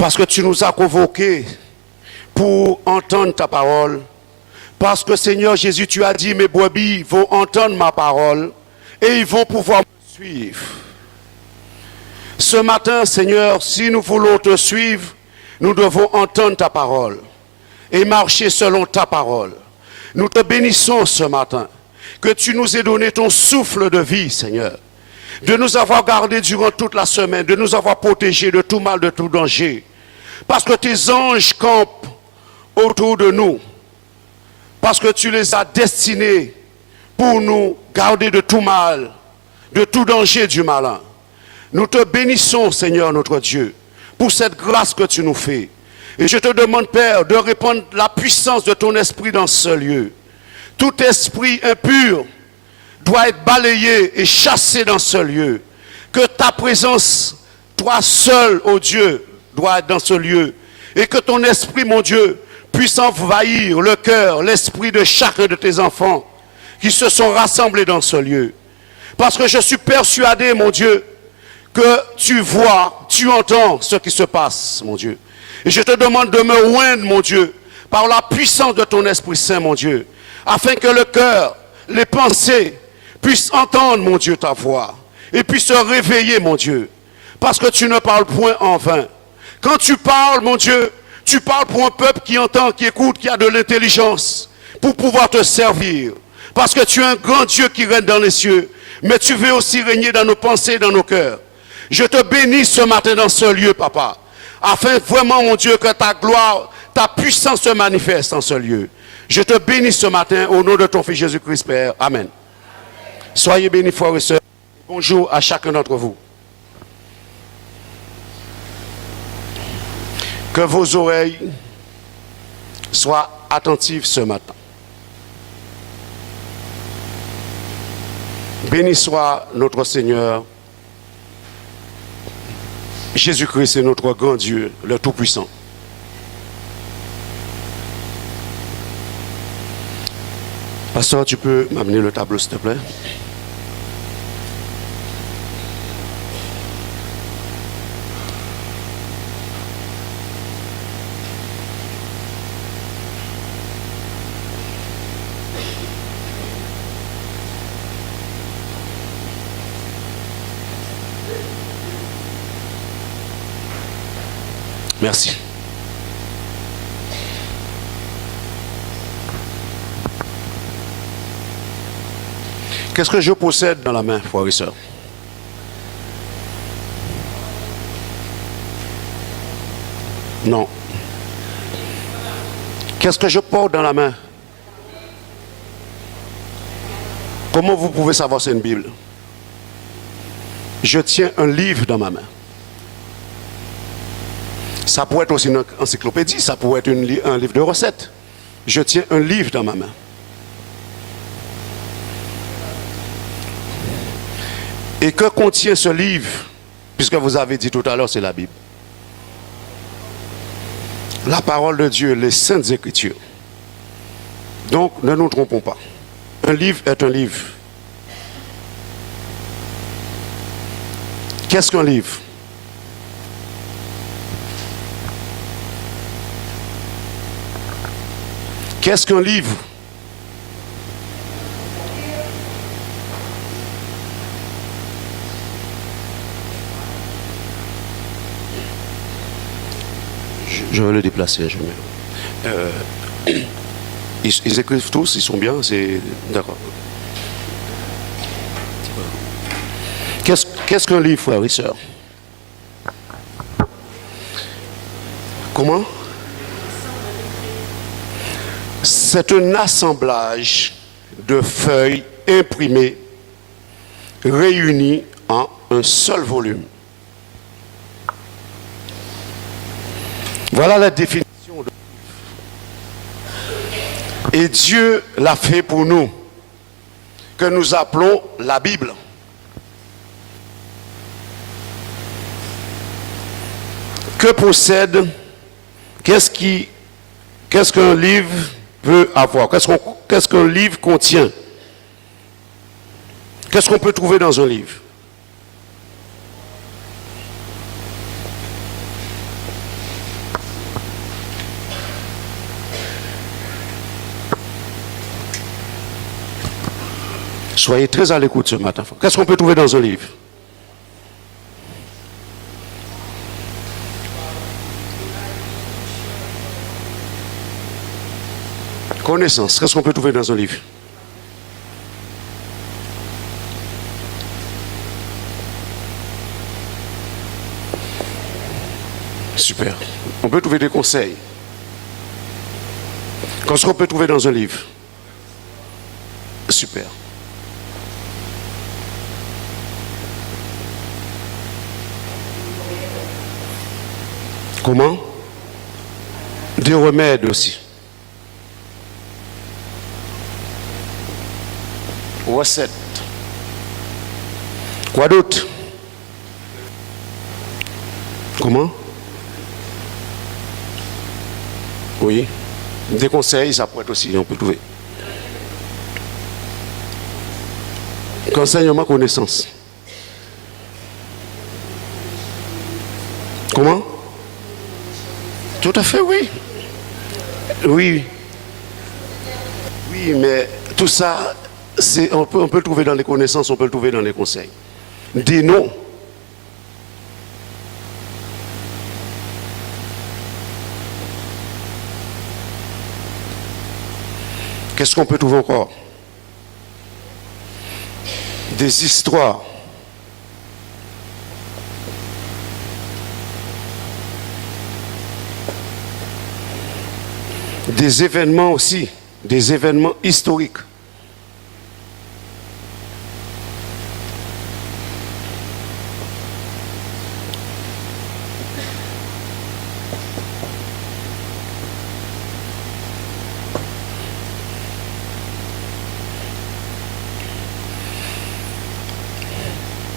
Parce que tu nous as convoqués pour entendre ta parole. Parce que Seigneur Jésus, tu as dit, mes brebis vont entendre ma parole et ils vont pouvoir me suivre. Ce matin, Seigneur, si nous voulons te suivre, nous devons entendre ta parole et marcher selon ta parole. Nous te bénissons ce matin, que tu nous aies donné ton souffle de vie, Seigneur, de nous avoir gardés durant toute la semaine, de nous avoir protégés de tout mal, de tout danger. Parce que tes anges campent autour de nous, parce que tu les as destinés pour nous garder de tout mal, de tout danger du malin. Nous te bénissons, Seigneur notre Dieu, pour cette grâce que tu nous fais. Et je te demande, Père, de répandre la puissance de ton esprit dans ce lieu. Tout esprit impur doit être balayé et chassé dans ce lieu. Que ta présence, toi seul, ô Dieu, doit être dans ce lieu. Et que ton esprit, mon Dieu, puisse envahir le cœur, l'esprit de chacun de tes enfants qui se sont rassemblés dans ce lieu. Parce que je suis persuadé, mon Dieu, que tu vois, tu entends ce qui se passe, mon Dieu. Et je te demande de me oindre, mon Dieu, par la puissance de ton Esprit Saint, mon Dieu, afin que le cœur, les pensées puissent entendre, mon Dieu, ta voix et puissent se réveiller, mon Dieu. Parce que tu ne parles point en vain. Quand tu parles, mon Dieu, tu parles pour un peuple qui entend, qui écoute, qui a de l'intelligence pour pouvoir te servir. Parce que tu es un grand Dieu qui règne dans les cieux, mais tu veux aussi régner dans nos pensées et dans nos cœurs. Je te bénis ce matin dans ce lieu, papa, afin vraiment, mon Dieu, que ta gloire, ta puissance se manifeste dans ce lieu. Je te bénis ce matin au nom de ton Fils Jésus-Christ, Père. Amen. Soyez bénis, frères et sœurs. Bonjour à chacun d'entre vous. Que vos oreilles soient attentives ce matin. Béni soit notre Seigneur, Jésus-Christ est notre grand Dieu, le Tout-Puissant. Pasteur, tu peux m'amener le tableau, s'il te plaît? Merci. Qu'est-ce que je possède dans la main, frères et sœurs? Non. Qu'est-ce que je porte dans la main? Comment vous pouvez savoir c'est une Bible? Je tiens un livre dans ma main. Ça pourrait être aussi une encyclopédie, ça pourrait être un livre de recettes. Je tiens un livre dans ma main. Et que contient ce livre? Puisque vous avez dit tout à l'heure, c'est la Bible. La parole de Dieu, les saintes écritures. Donc, ne nous trompons pas. Un livre est un livre. Qu'est-ce qu'un livre? Qu'est-ce qu'un livre? Je vais le déplacer. Ils écrivent tous, ils sont bien, c'est... D'accord. Qu'est-ce qu'un livre, frères et sœurs? Comment? C'est un assemblage de feuilles imprimées, réunies en un seul volume. Voilà la définition de livre. Et Dieu l'a fait pour nous, que nous appelons la Bible. Que possède, qu'est-ce qu'un livre peut avoir? Qu'est-ce qu'un livre contient? Qu'est-ce qu'on peut trouver dans un livre? Soyez très à l'écoute ce matin. Qu'est-ce qu'on peut trouver dans un livre? Connaissance. Qu'est-ce qu'on peut trouver dans un livre? Super. On peut trouver des conseils. Qu'est-ce qu'on peut trouver dans un livre? Super. Comment? Des remèdes aussi. Recettes. Quoi d'autre? Comment? Oui. Des conseils, ça pourrait être aussi, on peut trouver. Enseignement, connaissance. Comment? Tout à fait, oui. Oui. Oui, mais tout ça, on peut le trouver dans les connaissances, on peut le trouver dans les conseils. Des noms. Qu'est-ce qu'on peut trouver encore? Des histoires. Des événements aussi, des événements historiques.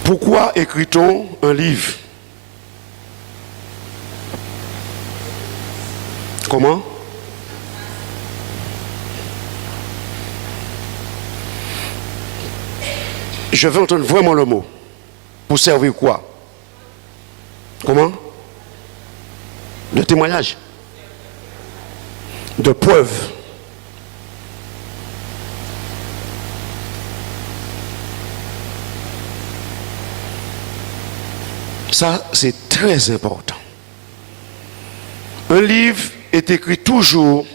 Pourquoi écrit-on un livre? Comment? Je veux entendre vraiment le mot. Pour servir quoi? Comment? De témoignage? De preuve? Ça, c'est très important. Un livre est écrit toujours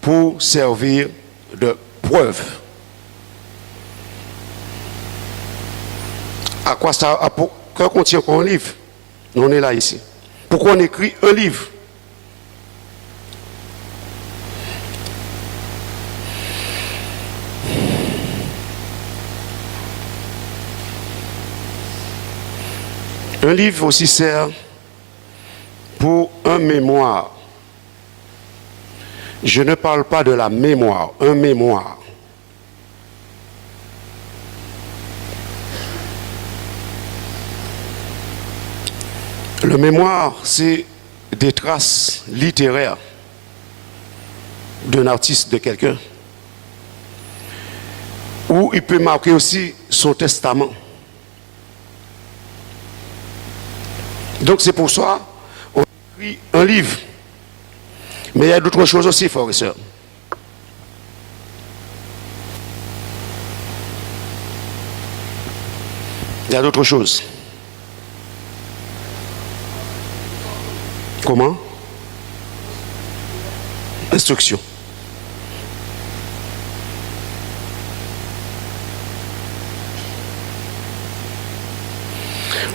pour servir de preuve. À quoi ça que contient un livre? On est là ici. Pourquoi on écrit un livre? Un livre aussi sert pour un mémoire. Je ne parle pas de la mémoire, un mémoire. Le mémoire, c'est des traces littéraires d'un artiste, de quelqu'un. Ou il peut marquer aussi son testament. Donc c'est pour ça qu'on écrit un livre. Mais il y a d'autres choses aussi, frères et sœurs. Il y a d'autres choses. Comment? Instruction.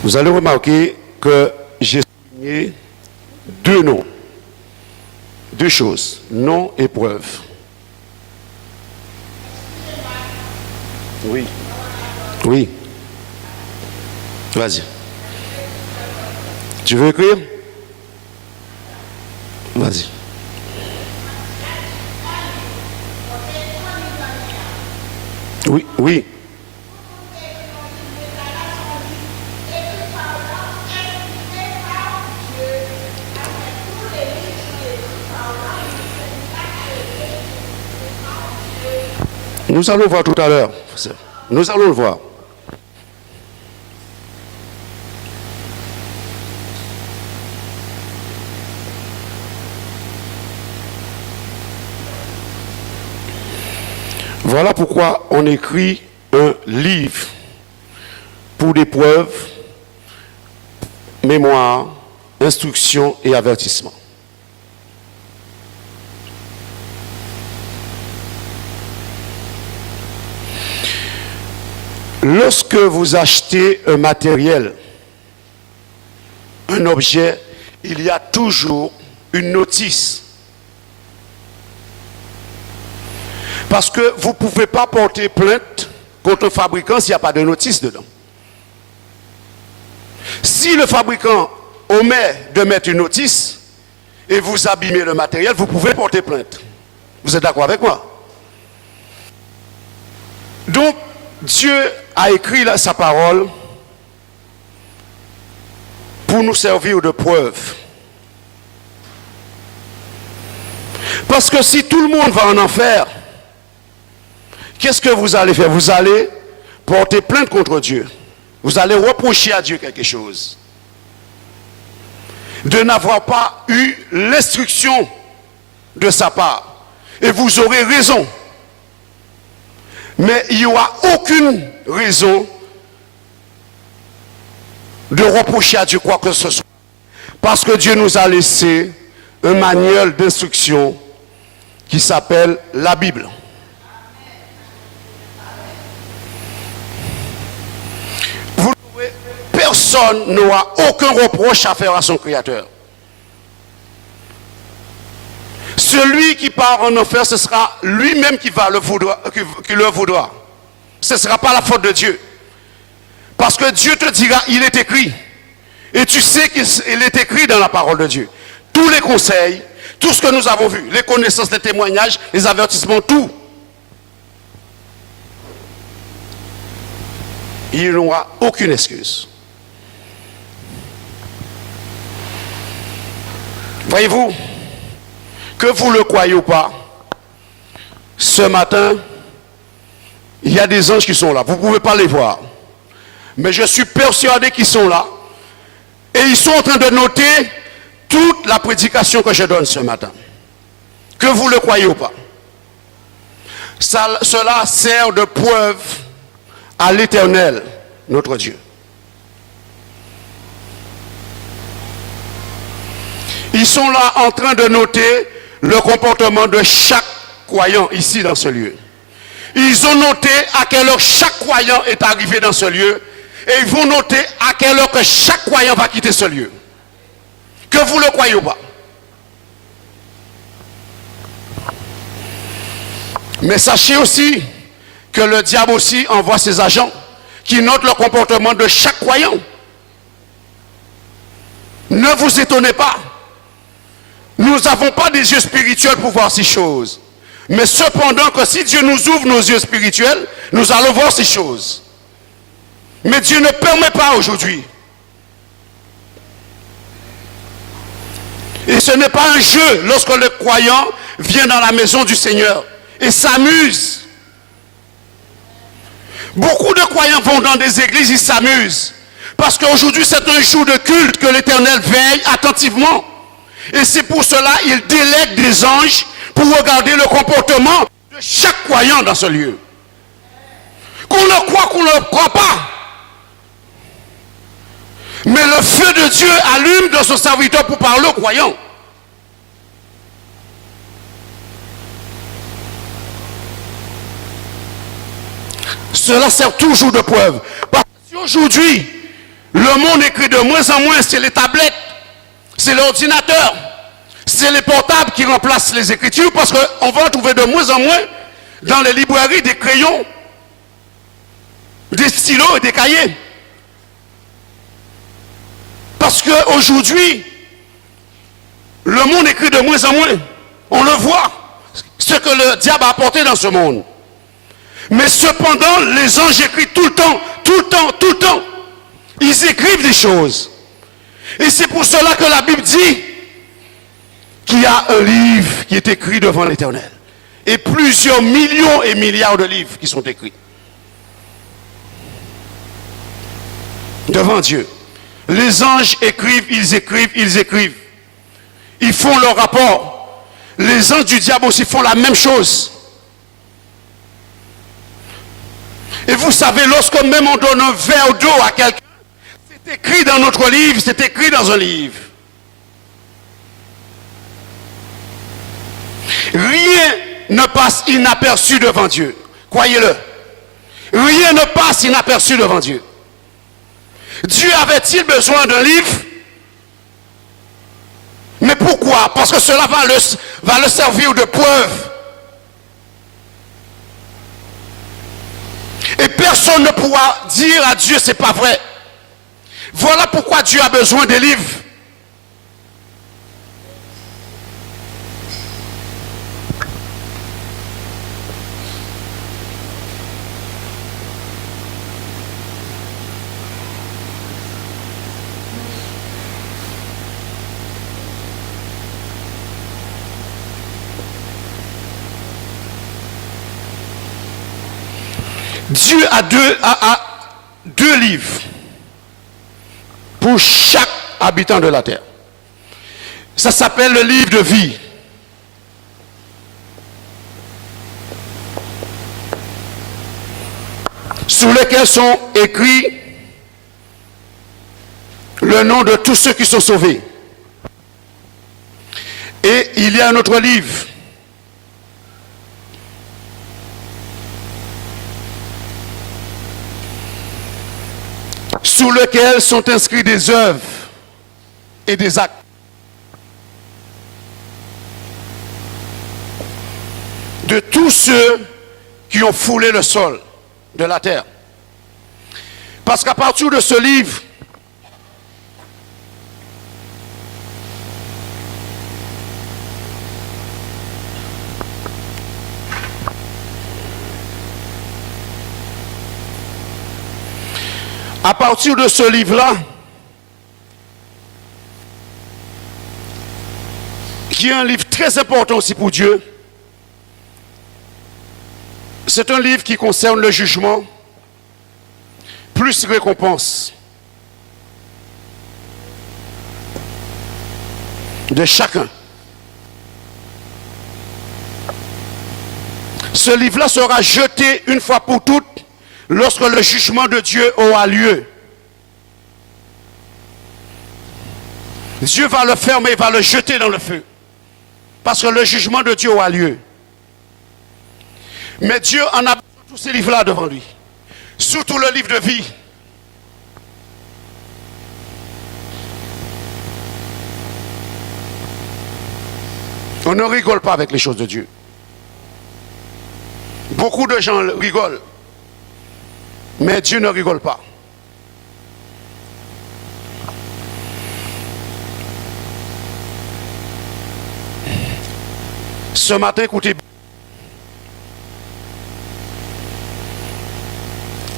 Vous allez remarquer que j'ai souligné deux noms. Deux choses, nom et preuve. Oui. Oui. Vas-y. Tu veux écrire? Vas-y. Oui, oui. Nous allons voir tout à l'heure. Nous allons le voir. Voilà pourquoi on écrit un livre pour des preuves, mémoire, instruction et avertissement. Lorsque vous achetez un matériel, un objet, il y a toujours une notice. Parce que vous ne pouvez pas porter plainte contre un fabricant s'il n'y a pas de notice dedans. Si le fabricant omet de mettre une notice et vous abîmez le matériel, vous pouvez porter plainte. Vous êtes d'accord avec moi? Donc, Dieu a écrit sa parole pour nous servir de preuve. Parce que si tout le monde va en enfer, qu'est-ce que vous allez faire? Vous allez porter plainte contre Dieu. Vous allez reprocher à Dieu quelque chose. De n'avoir pas eu l'instruction de sa part. Et vous aurez raison. Mais il n'y aura aucune raison de reprocher à Dieu quoi que ce soit. Parce que Dieu nous a laissé un manuel d'instruction qui s'appelle la Bible. Personne n'aura aucun reproche à faire à son Créateur. Celui qui part en enfer, ce sera lui-même qui le voudra. Ce ne sera pas la faute de Dieu. Parce que Dieu te dira, il est écrit. Et tu sais qu'il est écrit dans la parole de Dieu. Tous les conseils, tout ce que nous avons vu, les connaissances, les témoignages, les avertissements, tout. Il n'aura aucune excuse. Voyez-vous, que vous le croyez ou pas, ce matin, il y a des anges qui sont là. Vous ne pouvez pas les voir. Mais je suis persuadé qu'ils sont là. Et ils sont en train de noter toute la prédication que je donne ce matin. Que vous le croyez ou pas. Cela sert de preuve à l'Éternel, notre Dieu. Ils sont là en train de noter le comportement de chaque croyant ici dans ce lieu. Ils ont noté à quelle heure chaque croyant est arrivé dans ce lieu. Et ils vont noter à quelle heure que chaque croyant va quitter ce lieu. Que vous le croyez ou pas. Mais sachez aussi que le diable aussi envoie ses agents qui notent le comportement de chaque croyant. Ne vous étonnez pas. Nous n'avons pas des yeux spirituels pour voir ces choses. Mais cependant que si Dieu nous ouvre nos yeux spirituels, nous allons voir ces choses. Mais Dieu ne permet pas aujourd'hui. Et ce n'est pas un jeu lorsque le croyant vient dans la maison du Seigneur et s'amuse. Beaucoup de croyants vont dans des églises, ils s'amusent. Parce qu'aujourd'hui c'est un jour de culte que l'Éternel veille attentivement. Et c'est pour cela qu'il délègue des anges pour regarder le comportement de chaque croyant dans ce lieu. Qu'on le croit, qu'on ne le croit pas. Mais le feu de Dieu allume dans son serviteur pour parler aux croyants. Cela sert toujours de preuve. Parce que si aujourd'hui, le monde écrit de moins en moins, c'est les tablettes, c'est l'ordinateur, c'est les portables qui remplacent les écritures, parce qu'on va en trouver de moins en moins dans les librairies des crayons, des stylos et des cahiers. Parce qu'aujourd'hui, le monde écrit de moins en moins. On le voit, ce que le diable a apporté dans ce monde. Mais cependant, les anges écrivent tout le temps, tout le temps, tout le temps. Ils écrivent des choses. Et c'est pour cela que la Bible dit qu'il y a un livre qui est écrit devant l'Éternel. Et plusieurs millions et milliards de livres qui sont écrits. Devant Dieu. Les anges écrivent, ils écrivent, ils écrivent. Ils font leur rapport. Les anges du diable aussi font la même chose. Et vous savez, lorsque même on donne un verre d'eau à quelqu'un, c'est écrit dans notre livre, c'est écrit dans un livre. Rien ne passe inaperçu devant Dieu. Croyez-le. Rien ne passe inaperçu devant Dieu. Dieu avait-il besoin d'un livre? Mais pourquoi? Parce que cela va le servir de preuve. Et personne ne pourra dire à Dieu, c'est pas vrai. Voilà pourquoi Dieu a besoin des livres. Dieu a deux livres pour chaque habitant de la terre. Ça s'appelle le livre de vie. Sous lequel sont écrits le nom de tous ceux qui sont sauvés. Et il y a un autre livre sous lequel sont inscrits des œuvres et des actes. De tous ceux qui ont foulé le sol de la terre. Parce qu'à partir de ce livre, à partir de ce livre-là, qui est un livre très important aussi pour Dieu, c'est un livre qui concerne le jugement, plus récompense de chacun. Ce livre-là sera jeté une fois pour toutes lorsque le jugement de Dieu aura lieu. Dieu va le fermer, il va le jeter dans le feu. Parce que le jugement de Dieu aura lieu. Mais Dieu en a besoin de tous ces livres-là devant lui. Surtout le livre de vie. On ne rigole pas avec les choses de Dieu. Beaucoup de gens rigolent. Mais Dieu ne rigole pas. Ce matin, écoutez,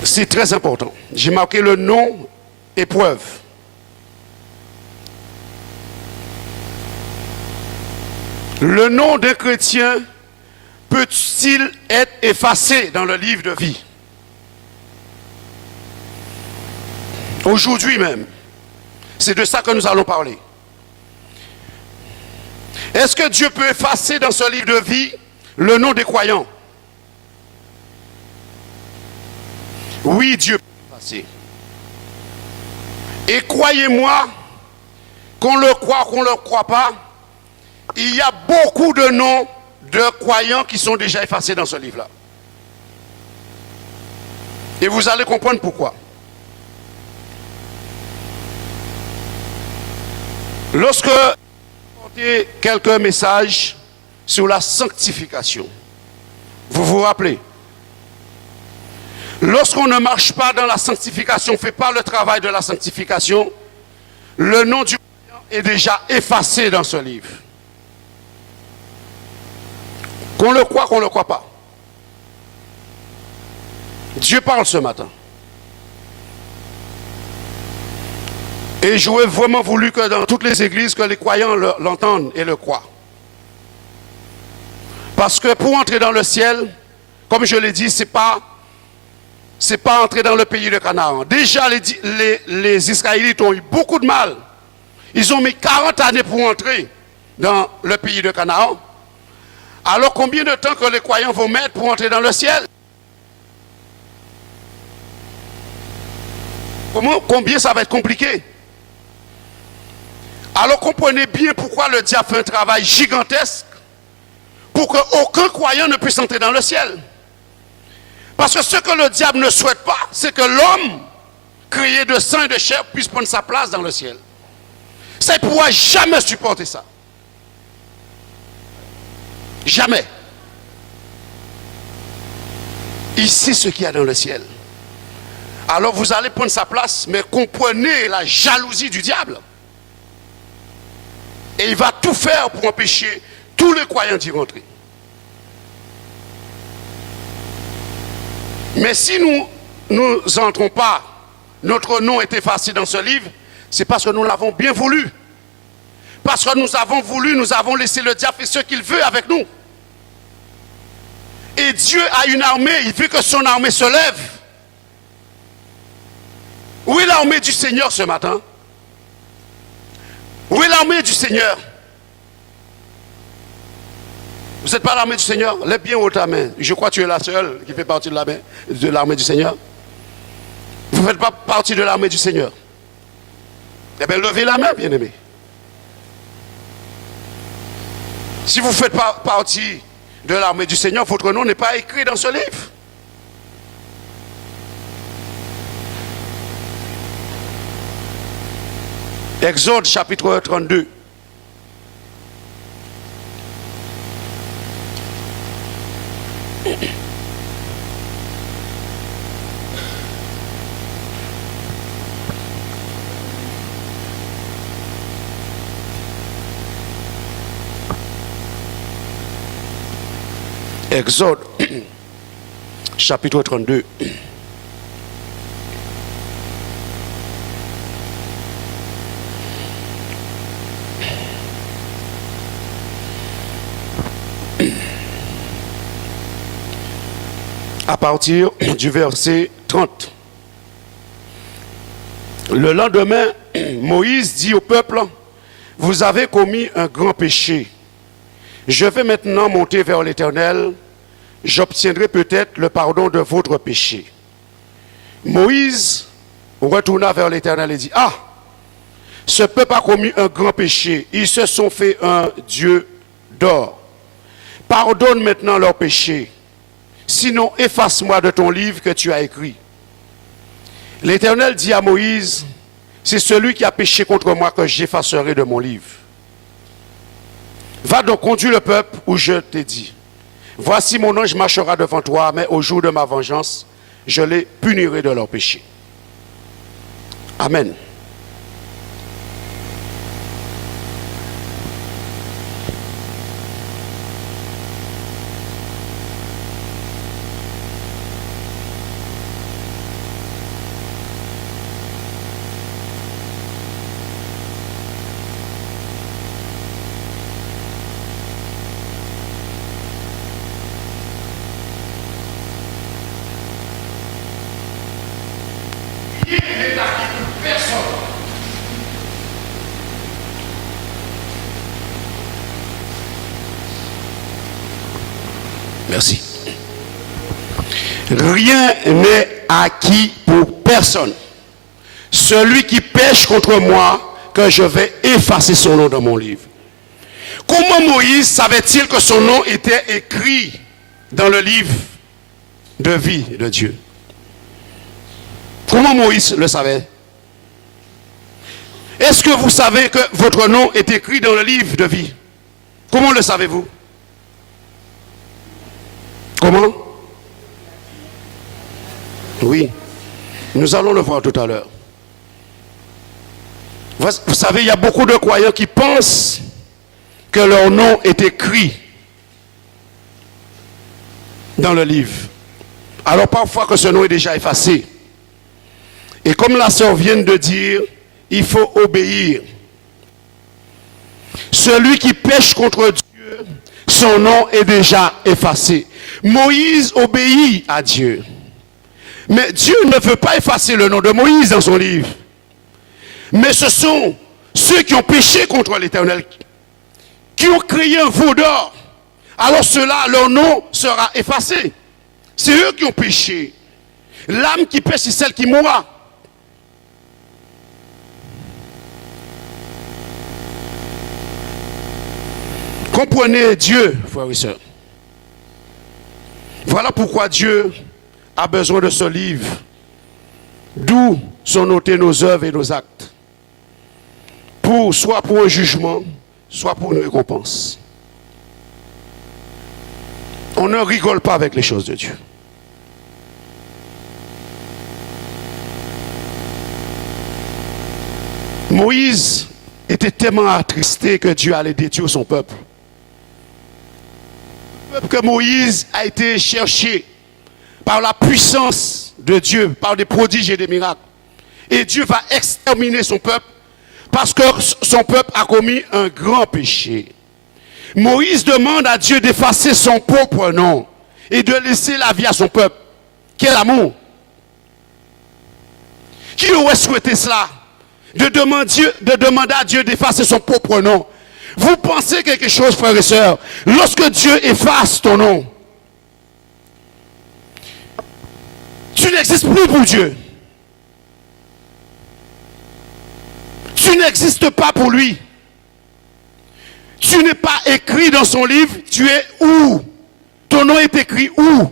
c'est très important. J'ai marqué le nom épreuve. Le nom d'un chrétien peut-il être effacé dans le livre de vie? Aujourd'hui même, c'est de ça que nous allons parler. Est-ce que Dieu peut effacer dans ce livre de vie le nom des croyants? Oui, Dieu peut effacer. Et croyez-moi, qu'on le croit, qu'on ne le croit pas, il y a beaucoup de noms de croyants qui sont déjà effacés dans ce livre-là. Et vous allez comprendre pourquoi. Lorsque quelques messages sur la sanctification. Vous vous rappelez? Lorsqu'on ne marche pas dans la sanctification, on ne fait pas le travail de la sanctification, le nom du croyant est déjà effacé dans ce livre. Qu'on le croit, qu'on ne le croit pas. Dieu parle ce matin. Et j'aurais vraiment voulu que dans toutes les églises, que les croyants l'entendent et le croient. Parce que pour entrer dans le ciel, comme je l'ai dit, c'est pas entrer dans le pays de Canaan. Déjà, les Israélites ont eu beaucoup de mal. Ils ont mis 40 années pour entrer dans le pays de Canaan. Alors combien de temps que les croyants vont mettre pour entrer dans le ciel? Combien ça va être compliqué? Alors comprenez bien pourquoi le diable fait un travail gigantesque pour qu'aucun croyant ne puisse entrer dans le ciel. Parce que ce que le diable ne souhaite pas, c'est que l'homme créé de sang et de chair puisse prendre sa place dans le ciel. Ça ne pourra jamais supporter ça. Jamais. Ici, ce qu'il y a dans le ciel. Alors vous allez prendre sa place, mais comprenez la jalousie du diable. Et il va tout faire pour empêcher tous les croyants d'y rentrer. Mais si nous n'entrons pas, notre nom est effacé dans ce livre, c'est parce que nous l'avons bien voulu. Parce que nous avons voulu, nous avons laissé le diable faire ce qu'il veut avec nous. Et Dieu a une armée, il veut que son armée se lève. Où est l'armée du Seigneur ce matin? Où est l'armée du Seigneur? Vous n'êtes pas l'armée du Seigneur? Lève bien haut ta main. Je crois que tu es la seule qui fait partie de l'armée du Seigneur. Vous ne faites pas partie de l'armée du Seigneur. Eh bien, levez la main, bien-aimés. Si vous ne faites pas partie de l'armée du Seigneur, votre nom n'est pas écrit dans ce livre. Exode chapitre 32. Exode chapitre 32. À partir du verset 30. Le lendemain, Moïse dit au peuple, « Vous avez commis un grand péché. Je vais maintenant monter vers l'Éternel. J'obtiendrai peut-être le pardon de votre péché. » Moïse retourna vers l'Éternel et dit, « Ah, ce peuple a commis un grand péché. Ils se sont fait un Dieu d'or. Pardonne maintenant leur péché. Sinon, efface-moi de ton livre que tu as écrit. » L'Éternel dit à Moïse, « C'est celui qui a péché contre moi que j'effacerai de mon livre. Va donc conduire le peuple où je t'ai dit. Voici mon ange marchera devant toi, mais au jour de ma vengeance, je les punirai de leur péché. » Amen. Merci. Rien n'est acquis pour personne. Celui qui pêche contre moi, que je vais effacer son nom dans mon livre. Comment Moïse savait-il que son nom était écrit dans le livre de vie de Dieu? Comment Moïse le savait? Est-ce que vous savez que votre nom est écrit dans le livre de vie? Comment le savez-vous? Comment? Oui, nous allons le voir tout à l'heure. Vous savez, il y a beaucoup de croyants qui pensent que leur nom est écrit dans le livre. Alors parfois que ce nom est déjà effacé. Et comme la sœur vient de dire, il faut obéir. Celui qui pêche contre Dieu, son nom est déjà effacé. Moïse obéit à Dieu. Mais Dieu ne veut pas effacer le nom de Moïse dans son livre. Mais ce sont ceux qui ont péché contre l'Éternel, qui ont créé un veau d'or. Alors ceux-là, leur nom sera effacé. C'est eux qui ont péché. L'âme qui pêche, c'est celle qui mourra. Comprenez Dieu, frères et sœurs. Voilà pourquoi Dieu a besoin de ce livre, d'où sont notés nos œuvres et nos actes, soit pour un jugement, soit pour une récompense. On ne rigole pas avec les choses de Dieu. Moïse était tellement attristé que Dieu allait détruire son peuple. Le peuple que Moïse a été cherché par la puissance de Dieu, par des prodiges et des miracles. Et Dieu va exterminer son peuple parce que son peuple a commis un grand péché. Moïse demande à Dieu d'effacer son propre nom et de laisser la vie à son peuple. Quel amour! Qui aurait souhaité cela? De demander à Dieu d'effacer son propre nom. Vous pensez quelque chose, frères et sœurs, lorsque Dieu efface ton nom, tu n'existes plus pour Dieu. Tu n'existes pas pour lui. Tu n'es pas écrit dans son livre, tu es où? Ton nom est écrit où?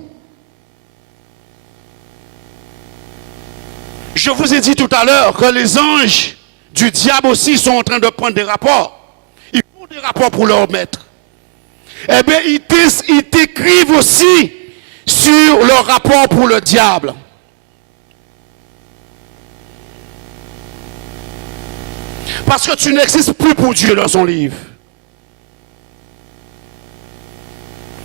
Je vous ai dit tout à l'heure que les anges du diable aussi sont en train de prendre des rapports. Ils font des rapports pour leur maître. Eh bien, ils t'écrivent aussi sur leur rapport pour le diable. Parce que tu n'existes plus pour Dieu dans son livre.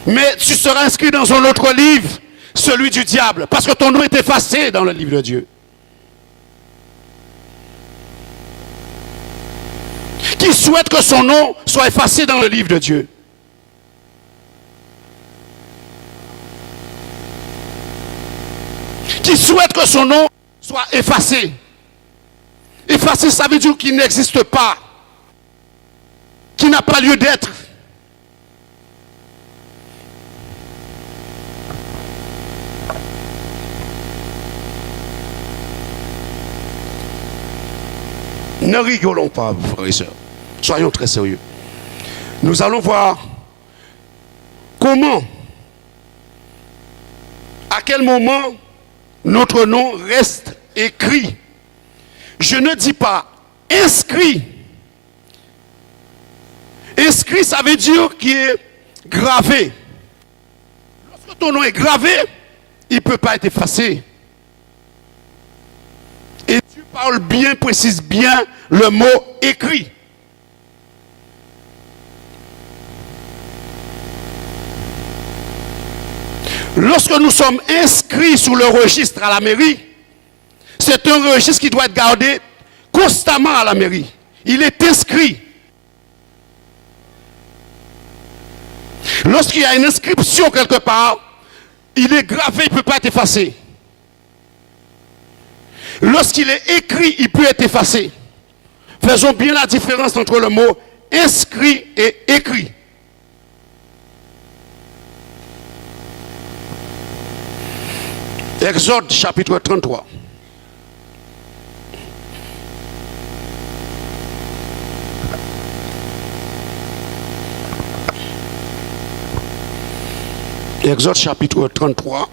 Mais tu seras inscrit dans un autre livre, celui du diable, parce que ton nom est effacé dans le livre de Dieu. Qui souhaite que son nom soit effacé dans le livre de Dieu? Qui souhaite que son nom soit effacé? Effacé, ça veut dire qu'il n'existe pas, qu'il n'a pas lieu d'être. Ne rigolons pas, frères et sœurs. Soyons très sérieux. Nous allons voir comment, à quel moment notre nom reste écrit. Je ne dis pas inscrit. Inscrit, ça veut dire qu'il est gravé. Lorsque ton nom est gravé, il ne peut pas être effacé. Et Dieu parle bien, précise bien le mot écrit. Lorsque nous sommes inscrits sur le registre à la mairie, c'est un registre qui doit être gardé constamment à la mairie. Il est inscrit. Lorsqu'il y a une inscription quelque part, il est gravé, il ne peut pas être effacé. Lorsqu'il est écrit, il peut être effacé. Faisons bien la différence entre le mot inscrit et écrit. Exode chapitre 33. Exode chapitre 33,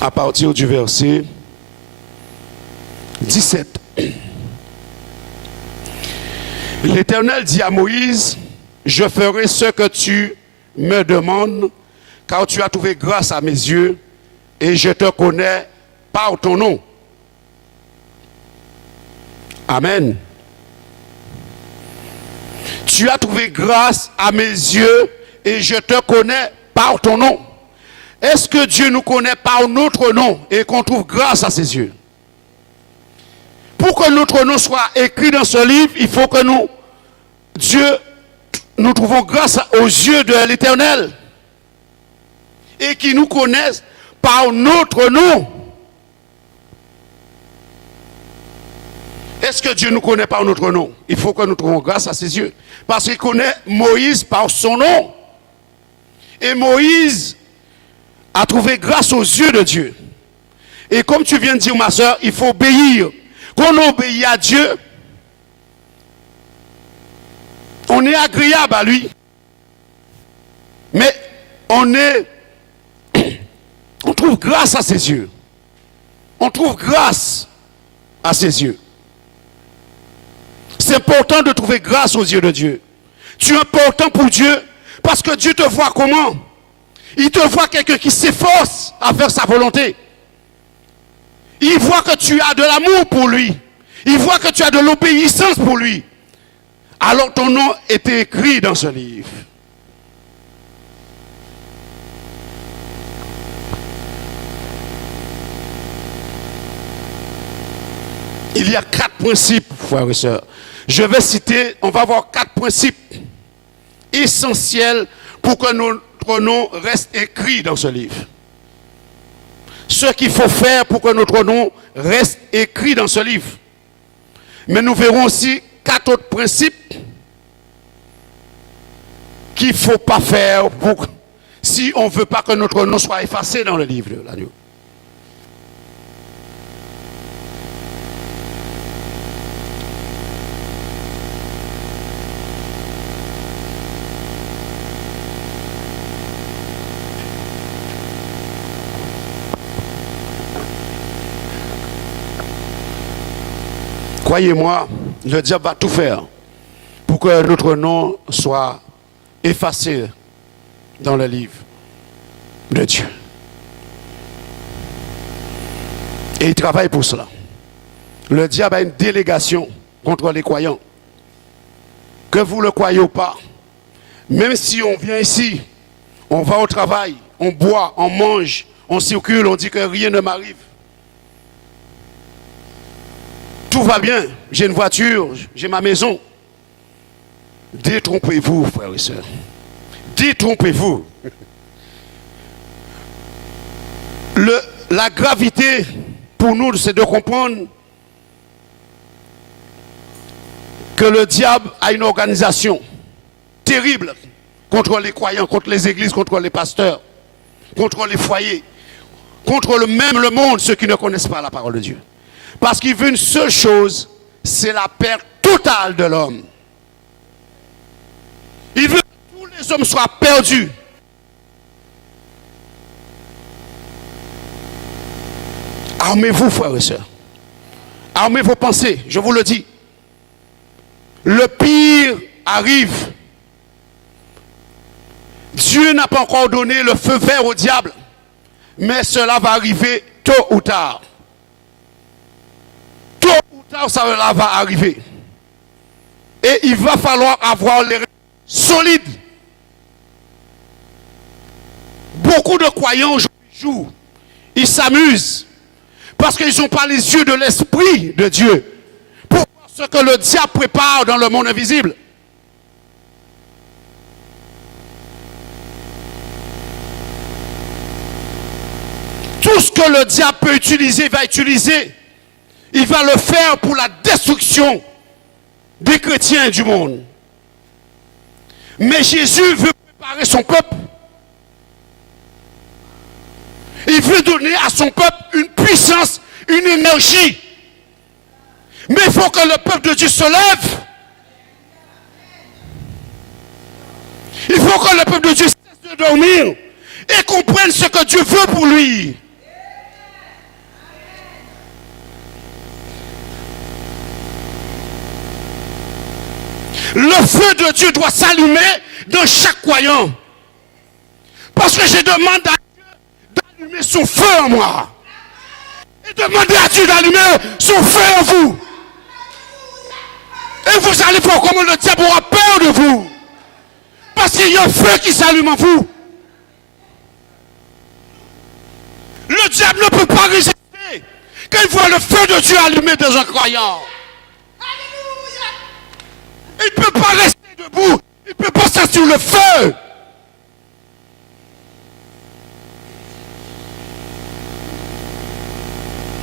à partir du verset 17. L'Éternel dit à Moïse, je ferai ce que tu me demandes, car tu as trouvé grâce à mes yeux, et je te connais par ton nom. Amen. Tu as trouvé grâce à mes yeux et je te connais par ton nom. Est-ce que Dieu nous connaît par notre nom et qu'on trouve grâce à ses yeux? Pour que notre nom soit écrit dans ce livre, il faut que nous trouvons grâce aux yeux de l'Éternel et qu'il nous connaisse par notre nom. Est-ce que Dieu nous connaît par notre nom? Il faut que nous trouvions grâce à ses yeux. Parce qu'il connaît Moïse par son nom. Et Moïse a trouvé grâce aux yeux de Dieu. Et comme tu viens de dire, ma soeur, il faut obéir. Quand on obéit à Dieu, On est agréable à lui. Mais on trouve grâce à ses yeux. On trouve grâce à ses yeux. C'est important de trouver grâce aux yeux de Dieu. Tu es important pour Dieu parce que Dieu te voit comment? Il te voit quelqu'un qui s'efforce à faire sa volonté. Il voit que tu as de l'amour pour lui. Il voit que tu as de l'obéissance pour lui. Alors ton nom était écrit dans ce livre. Il y a 4 principes, frères et sœurs. Je vais citer, on va voir 4 principes essentiels pour que notre nom reste écrit dans ce livre. Ce qu'il faut faire pour que notre nom reste écrit dans ce livre. Mais nous verrons aussi 4 autres principes qu'il ne faut pas faire si on ne veut pas que notre nom soit effacé dans le livre de l'agneau. Croyez-moi, le diable va tout faire pour que notre nom soit effacé dans le livre de Dieu. Et il travaille pour cela. Le diable a une délégation contre les croyants. Que vous le croyez ou pas, même si on vient ici, on va au travail, on boit, on mange, on circule, on dit que rien ne m'arrive. Tout va bien, j'ai une voiture, j'ai ma maison. Détrompez-vous, frères et sœurs. Détrompez-vous. La gravité pour nous, c'est de comprendre que le diable a une organisation terrible contre les croyants, contre les églises, contre les pasteurs, contre les foyers, contre le monde, ceux qui ne connaissent pas la parole de Dieu. Parce qu'il veut une seule chose, c'est la perte totale de l'homme. Il veut que tous les hommes soient perdus. Armez-vous, frères et sœurs. Armez vos pensées, je vous le dis. Le pire arrive. Dieu n'a pas encore donné le feu vert au diable, mais cela va arriver tôt ou tard. Tôt ou tard, cela va arriver. Et il va falloir avoir les solides. Beaucoup de croyants jouent, ils s'amusent, parce qu'ils n'ont pas les yeux de l'Esprit de Dieu pour voir ce que le diable prépare dans le monde invisible. Tout ce que le diable peut utiliser, va utiliser. Il va le faire pour la destruction des chrétiens du monde. Mais Jésus veut préparer son peuple. Il veut donner à son peuple une puissance, une énergie. Mais il faut que le peuple de Dieu se lève. Il faut que le peuple de Dieu cesse de dormir et comprenne ce que Dieu veut pour lui. Le feu de Dieu doit s'allumer dans chaque croyant. Parce que je demande à Dieu d'allumer son feu en moi. Et demandez à Dieu d'allumer son feu en vous. Et vous allez voir comment le diable aura peur de vous. Parce qu'il y a un feu qui s'allume en vous. Le diable ne peut pas résister quand il voit le feu de Dieu allumé dans un croyant. Il ne peut pas rester debout. Il ne peut pas s'assurer le feu.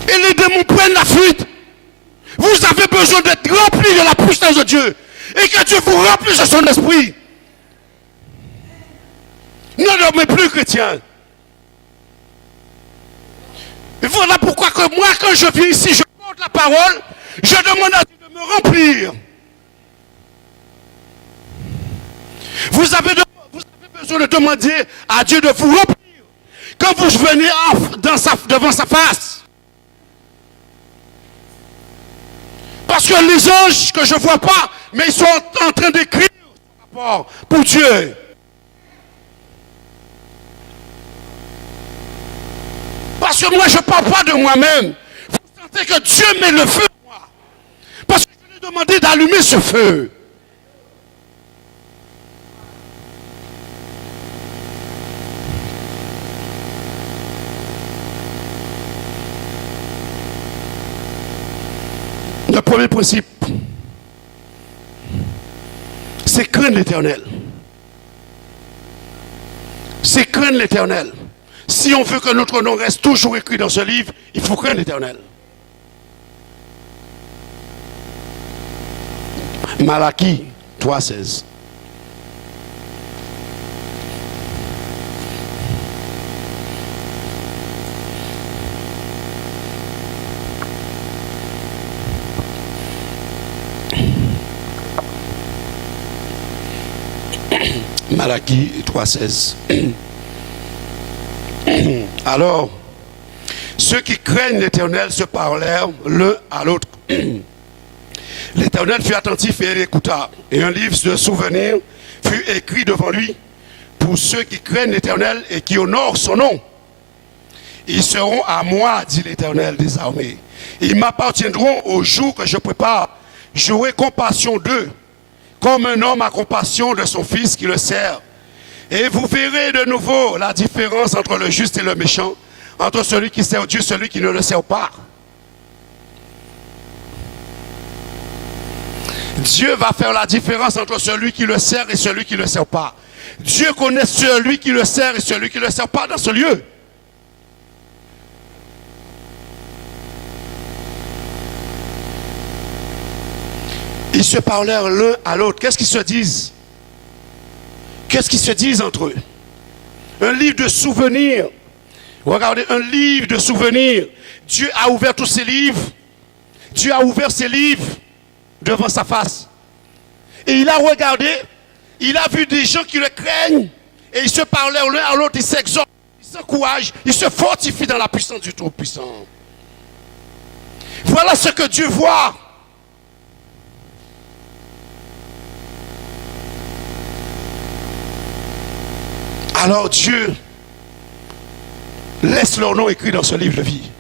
Et les démons prennent la fuite. Vous avez besoin d'être remplis de la puissance de Dieu. Et que Dieu vous remplisse de son esprit. Ne dormez plus, chrétiens. Et voilà pourquoi que moi, quand je viens ici, je porte la parole, je demande à Dieu de me remplir. Vous avez besoin de demander à Dieu de vous remplir quand vous venez devant sa face. Parce que les anges que je ne vois pas, mais ils sont en train d'écrire ce rapport pour Dieu. Parce que moi, je ne parle pas de moi-même. Vous sentez que Dieu met le feu en moi. Parce que je lui ai demandé d'allumer ce feu. Le premier principe, c'est craindre l'Éternel. C'est craindre l'Éternel. Si on veut que notre nom reste toujours écrit dans ce livre, il faut craindre l'Éternel. Malachie 3,16. Malachie 3,16. Alors, ceux qui craignent l'Éternel se parlèrent l'un à l'autre. L'Éternel fut attentif et il écouta. Et un livre de souvenirs fut écrit devant lui pour ceux qui craignent l'Éternel et qui honorent son nom. Ils seront à moi, dit l'Éternel des armées. Ils m'appartiendront au jour que je prépare. J'aurai compassion d'eux, comme un homme a compassion de son fils qui le sert. Et vous verrez de nouveau la différence entre le juste et le méchant, entre celui qui sert Dieu et celui qui ne le sert pas. Dieu va faire la différence entre celui qui le sert et celui qui ne le sert pas. Dieu connaît celui qui le sert et celui qui ne le sert pas dans ce lieu. Ils se parlèrent l'un à l'autre. Qu'est-ce qu'ils se disent? Qu'est-ce qu'ils se disent entre eux? Un livre de souvenirs. Regardez, un livre de souvenirs. Dieu a ouvert tous ses livres. Dieu a ouvert ses livres devant sa face. Et il a regardé, il a vu des gens qui le craignent. Et ils se parlèrent l'un à l'autre, ils s'exhortent, ils s'encouragent, ils se fortifient dans la puissance du Tout-Puissant. Voilà ce que Dieu voit. Alors Dieu laisse leur nom écrit dans ce livre de vie.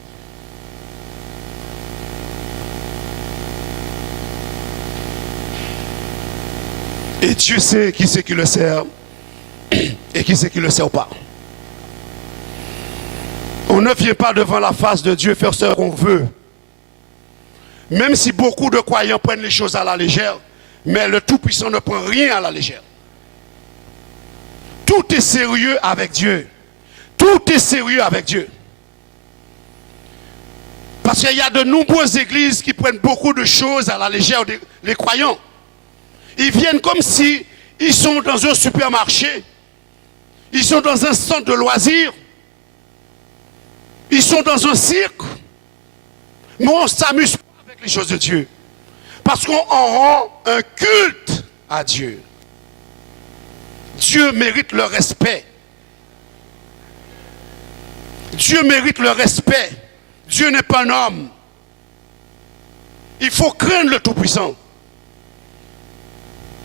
Et Dieu sait qui c'est qui le sert et qui c'est qui ne le sert pas. On ne vient pas devant la face de Dieu faire ce qu'on veut. Même si beaucoup de croyants prennent les choses à la légère, mais le Tout-Puissant ne prend rien à la légère. Tout est sérieux avec Dieu. Tout est sérieux avec Dieu. Parce qu'il y a de nombreuses églises qui prennent beaucoup de choses à la légère, les croyants. Ils viennent comme si ils sont dans un supermarché. Ils sont dans un centre de loisirs. Ils sont dans un cirque. Mais on ne s'amuse pas avec les choses de Dieu. Parce qu'on en rend un culte à Dieu. Dieu mérite le respect. Dieu mérite le respect. Dieu n'est pas un homme. Il faut craindre le Tout-Puissant.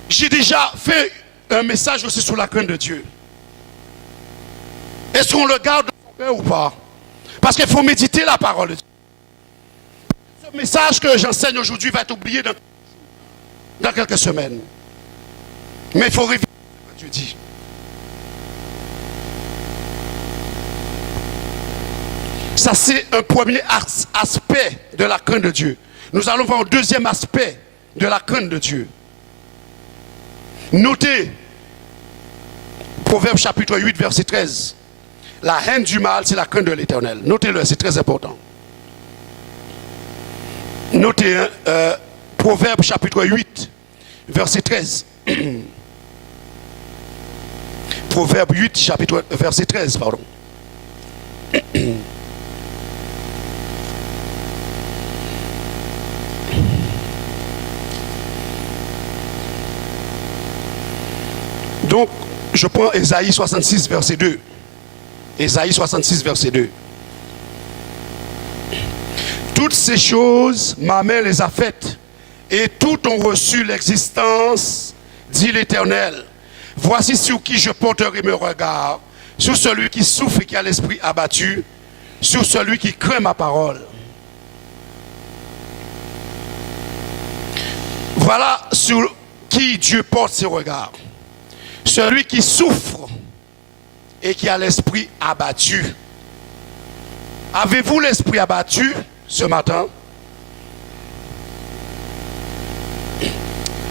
J'ai déjà fait un message aussi sur la crainte de Dieu. Est-ce qu'on le garde dans son cœur ou pas? Parce qu'il faut méditer la parole de Dieu. Ce message que j'enseigne aujourd'hui va être oublié dans quelques semaines. Mais il faut réviser ce que Dieu dit. Ça, c'est un premier aspect de la crainte de Dieu. Nous allons voir un deuxième aspect de la crainte de Dieu. Notez, Proverbe chapitre 8, verset 13. La haine du mal, c'est la crainte de l'Éternel. Notez-le, c'est très important. Notez, Proverbe chapitre 8, verset 13. Proverbe 8, chapitre, verset 13, pardon. Donc, je prends Ésaïe 66, verset 2. Ésaïe 66, verset 2. Toutes ces choses, ma main les a faites, et toutes ont reçu l'existence, dit l'Éternel. Voici sur qui je porterai mes regards, sur celui qui souffre et qui a l'esprit abattu, sur celui qui craint ma parole. Voilà sur qui Dieu porte ses regards. Celui qui souffre et qui a l'esprit abattu. Avez-vous l'esprit abattu ce matin?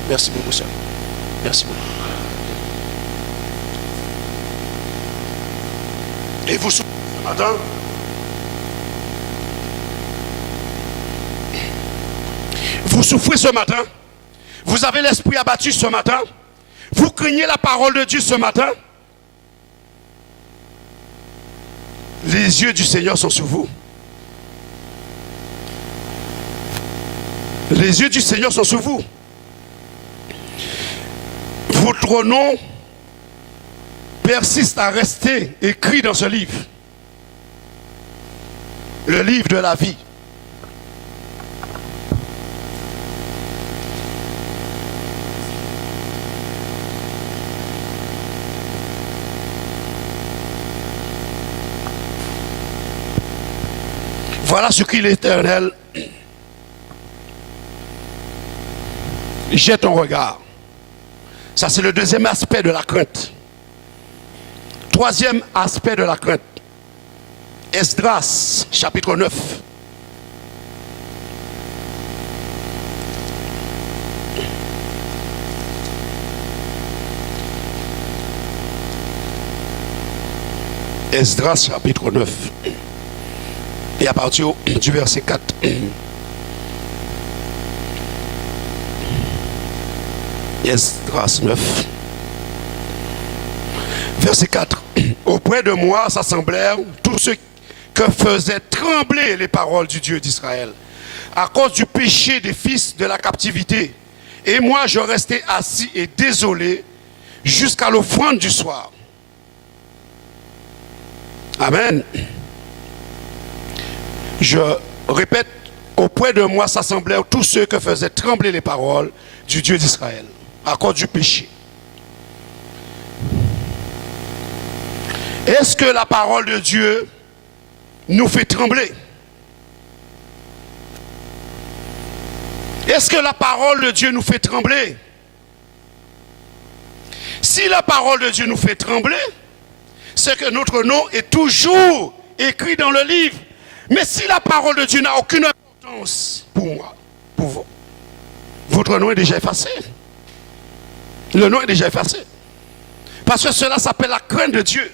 Merci beaucoup, sœur. Merci beaucoup. Et vous souffrez ce matin? Vous souffrez ce matin? Vous avez l'esprit abattu ce matin? Vous craignez la parole de Dieu ce matin? Les yeux du Seigneur sont sur vous. Les yeux du Seigneur sont sur vous. Votre nom persiste à rester écrit dans ce livre. Le livre de la vie. Voilà ce qui l'Éternel jette ton regard. Ça, c'est le deuxième aspect de la crainte. Troisième aspect de la crainte. Esdras, chapitre 9. Esdras, chapitre 9. Et à partir du verset 4. Esdras 9. Verset 4. Auprès de moi s'assemblèrent tous ceux que faisaient trembler les paroles du Dieu d'Israël, à cause du péché des fils de la captivité. Et moi je restais assis et désolé jusqu'à l'offrande du soir. Amen. Je répète, auprès de moi s'assemblèrent tous ceux que faisaient trembler les paroles du Dieu d'Israël, à cause du péché. Est-ce que la parole de Dieu nous fait trembler? Est-ce que la parole de Dieu nous fait trembler? Si la parole de Dieu nous fait trembler, c'est que notre nom est toujours écrit dans le livre. Mais si la parole de Dieu n'a aucune importance pour moi, pour vous, votre nom est déjà effacé. Le nom est déjà effacé. Parce que cela s'appelle la crainte de Dieu.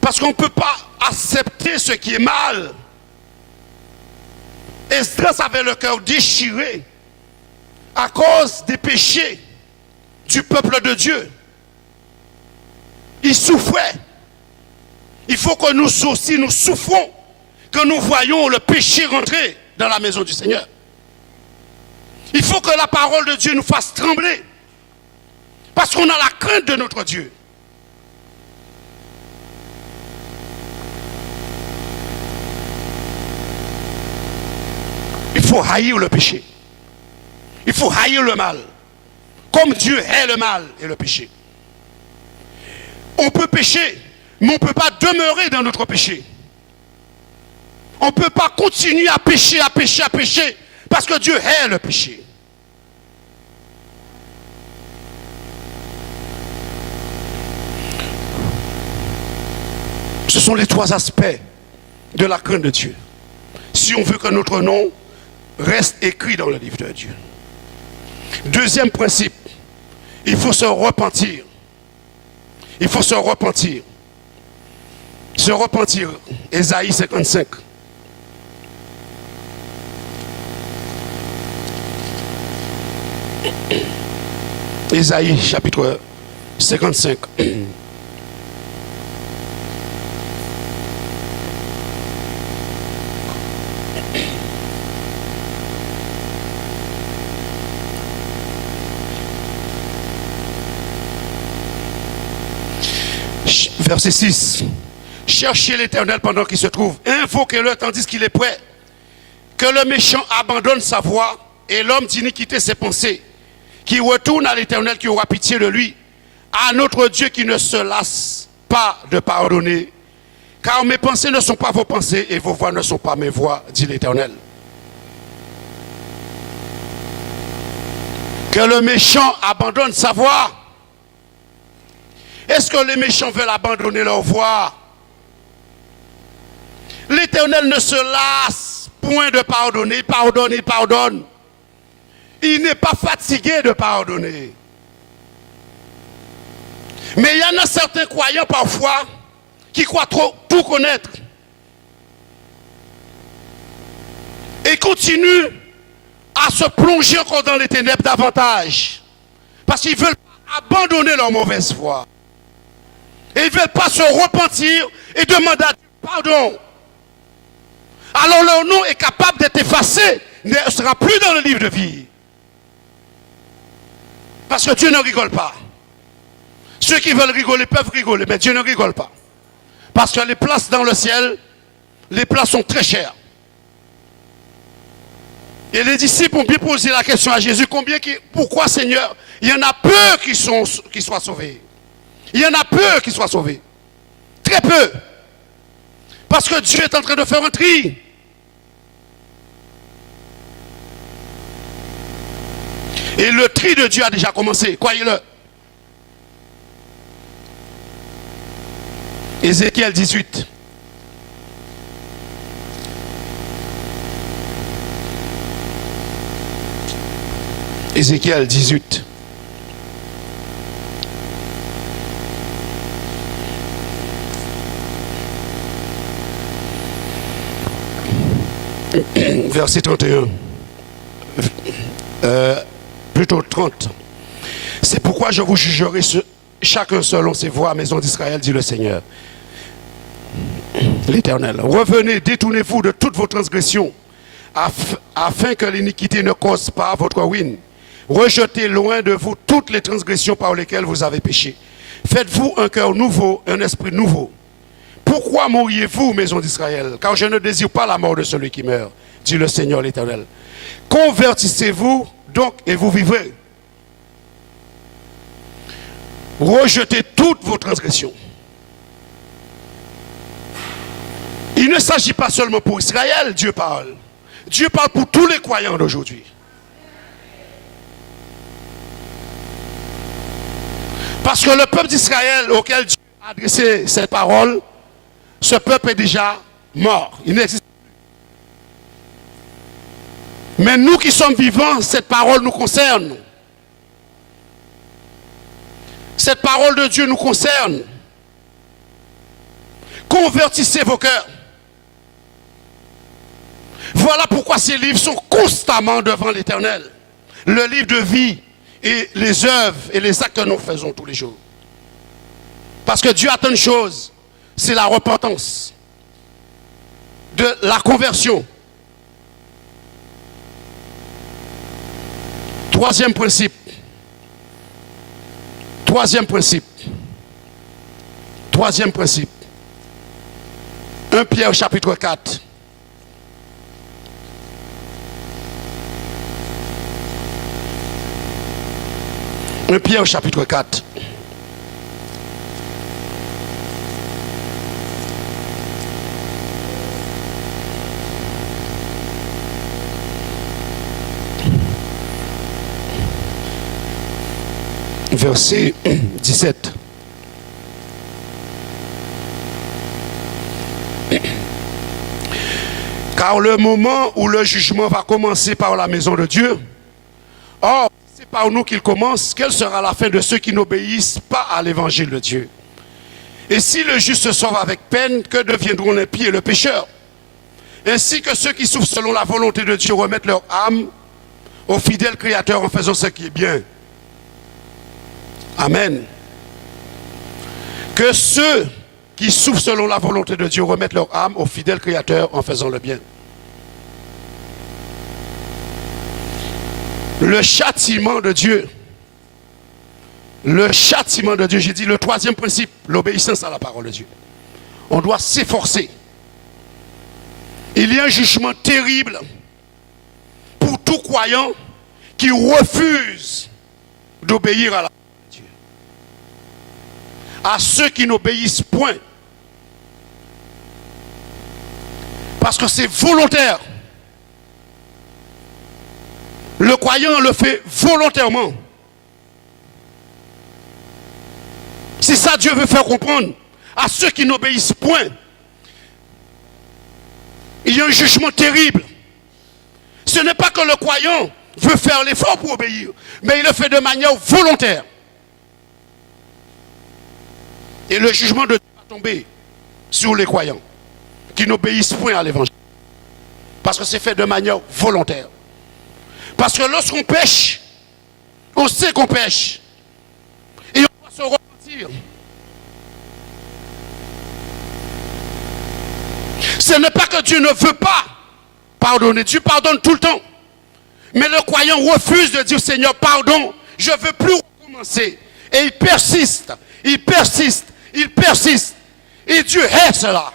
Parce qu'on ne peut pas accepter ce qui est mal. Esdras avait le cœur déchiré à cause des péchés du peuple de Dieu. Il souffrait. Il faut que nous aussi nous souffrons quand nous voyons le péché rentrer dans la maison du Seigneur. Il faut que la parole de Dieu nous fasse trembler. Parce qu'on a la crainte de notre Dieu. Il faut haïr le péché. Il faut haïr le mal. Comme Dieu hait le mal et le péché. On peut pécher, mais on ne peut pas demeurer dans notre péché. On ne peut pas continuer à pécher, à pécher, à pécher, parce que Dieu hait le péché. Ce sont les trois aspects de la crainte de Dieu. Si on veut que notre nom reste écrit dans le livre de Dieu. Deuxième principe, il faut se repentir. Il faut se repentir. Se repentir. Ésaïe 55. Ésaïe chapitre 55. Verset 6. Cherchez l'Éternel pendant qu'il se trouve. Invoquez-le tandis qu'il est prêt. Que le méchant abandonne sa voie et l'homme d'iniquité ses pensées. Qui retourne à l'Éternel qui aura pitié de lui. À notre Dieu qui ne se lasse pas de pardonner. Car mes pensées ne sont pas vos pensées et vos voix ne sont pas mes voix, dit l'Éternel. Que le méchant abandonne sa voie. Est-ce que les méchants veulent abandonner leur voie? L'Éternel ne se lasse point de pardonner. Il pardonne, il pardonne. Il n'est pas fatigué de pardonner. Mais il y en a certains croyants parfois qui croient trop tout connaître. Et continuent à se plonger encore dans les ténèbres davantage. Parce qu'ils veulent abandonner leur mauvaise foi. Et ils ne veulent pas se repentir et demander à Dieu pardon. Alors leur nom est capable d'être effacé, ne sera plus dans le livre de vie. Parce que Dieu ne rigole pas. Ceux qui veulent rigoler peuvent rigoler, mais Dieu ne rigole pas. Parce que les places dans le ciel, les places sont très chères. Et les disciples ont bien posé la question à Jésus, pourquoi Seigneur, il y en a peu qui soient sauvés. Il y en a peu qui soient sauvés. Très peu. Parce que Dieu est en train de faire un tri. Et le tri de Dieu a déjà commencé, croyez-le. Ézéchiel 18. Ézéchiel 18. Verset 31. Plutôt 30. C'est pourquoi je vous jugerai chacun selon ses voies, maison d'Israël, dit le Seigneur. L'Éternel. Revenez, détournez-vous de toutes vos transgressions, afin que l'iniquité ne cause pas votre ruine. Rejetez loin de vous toutes les transgressions par lesquelles vous avez péché. Faites-vous un cœur nouveau, un esprit nouveau. Pourquoi mourriez-vous, maison d'Israël? Car je ne désire pas la mort de celui qui meurt, dit le Seigneur l'Éternel. Convertissez-vous donc et vous vivrez. Rejetez toutes vos transgressions. Il ne s'agit pas seulement pour Israël, Dieu parle. Dieu parle pour tous les croyants d'aujourd'hui. Parce que le peuple d'Israël auquel Dieu a adressé cette parole, ce peuple est déjà mort. Il n'existe plus. Mais nous qui sommes vivants, cette parole nous concerne. Cette parole de Dieu nous concerne. Convertissez vos cœurs. Voilà pourquoi ces livres sont constamment devant l'Éternel. Le livre de vie et les œuvres et les actes que nous faisons tous les jours. Parce que Dieu attend une chose, c'est la repentance, de la conversion. Troisième principe. Troisième principe. Troisième principe. 1 Pierre chapitre 4. Un Pierre chapitre 4. Verset 17. Car le moment où le jugement va commencer par la maison de Dieu, or, c'est par nous qu'il commence, quelle sera la fin de ceux qui n'obéissent pas à l'évangile de Dieu? Et si le juste se sauve avec peine, que deviendront l'impie et le pécheur? Ainsi que ceux qui souffrent selon la volonté de Dieu remettent leur âme au fidèle Créateur en faisant ce qui est bien. Amen. Que ceux qui souffrent selon la volonté de Dieu remettent leur âme au fidèle Créateur en faisant le bien. Le châtiment de Dieu le châtiment de Dieu. J'ai dit le troisième principe, l'obéissance à la parole de Dieu. On doit s'efforcer. Il y a un jugement terrible pour tout croyant qui refuse d'obéir à la parole de Dieu. À ceux qui n'obéissent point. Parce que c'est volontaire. Le croyant le fait volontairement. C'est ça Dieu veut faire comprendre. À ceux qui n'obéissent point, il y a un jugement terrible. Ce n'est pas que le croyant veut faire l'effort pour obéir, mais il le fait de manière volontaire. Et le jugement de Dieu va tomber sur les croyants qui n'obéissent point à l'évangile. Parce que c'est fait de manière volontaire. Parce que lorsqu'on pêche, on sait qu'on pêche. Et on doit se repentir. Ce n'est pas que Dieu ne veut pas pardonner. Dieu pardonne tout le temps. Mais le croyant refuse de dire Seigneur, pardon, je ne veux plus recommencer. Et il persiste, il persiste, il persiste. Et Dieu hait cela.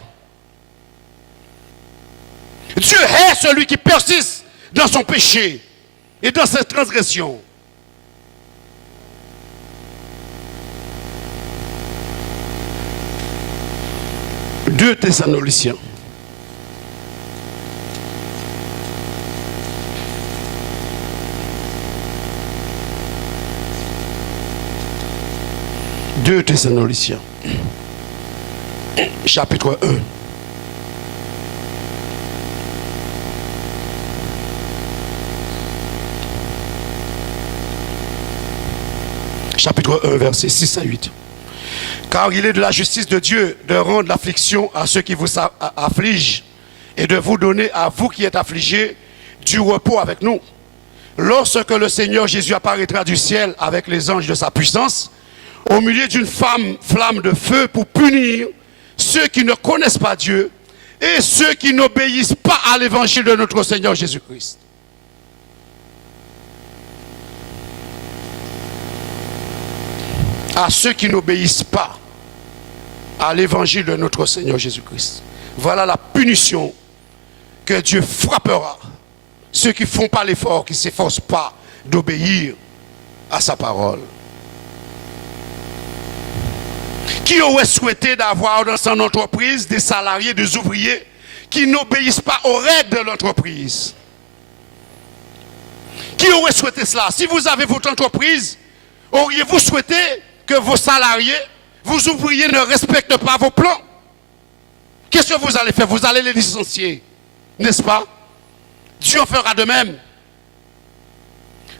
Dieu hait celui qui persiste dans son péché et dans ses transgressions. Deux Thessaloniciens. Deux Thessaloniciens. Chapitre 1. Chapitre 1, versets 6 à 8. Car il est de la justice de Dieu de rendre l'affliction à ceux qui vous affligent et de vous donner à vous qui êtes affligés du repos avec nous. Lorsque le Seigneur Jésus apparaîtra du ciel avec les anges de sa puissance, au milieu d'une flamme de feu pour punir ceux qui ne connaissent pas Dieu et ceux qui n'obéissent pas à l'évangile de notre Seigneur Jésus-Christ. À ceux qui n'obéissent pas à l'évangile de notre Seigneur Jésus-Christ. Voilà la punition que Dieu frappera. Ceux qui ne font pas l'effort, qui ne s'efforcent pas d'obéir à sa parole. Qui aurait souhaité d'avoir dans son entreprise des salariés, des ouvriers qui n'obéissent pas aux règles de l'entreprise? Qui aurait souhaité cela? Si vous avez votre entreprise, auriez-vous souhaité que vos salariés, vos ouvriers ne respectent pas vos plans? Qu'est-ce que vous allez faire? Vous allez les licencier, n'est-ce pas? Dieu en fera de même.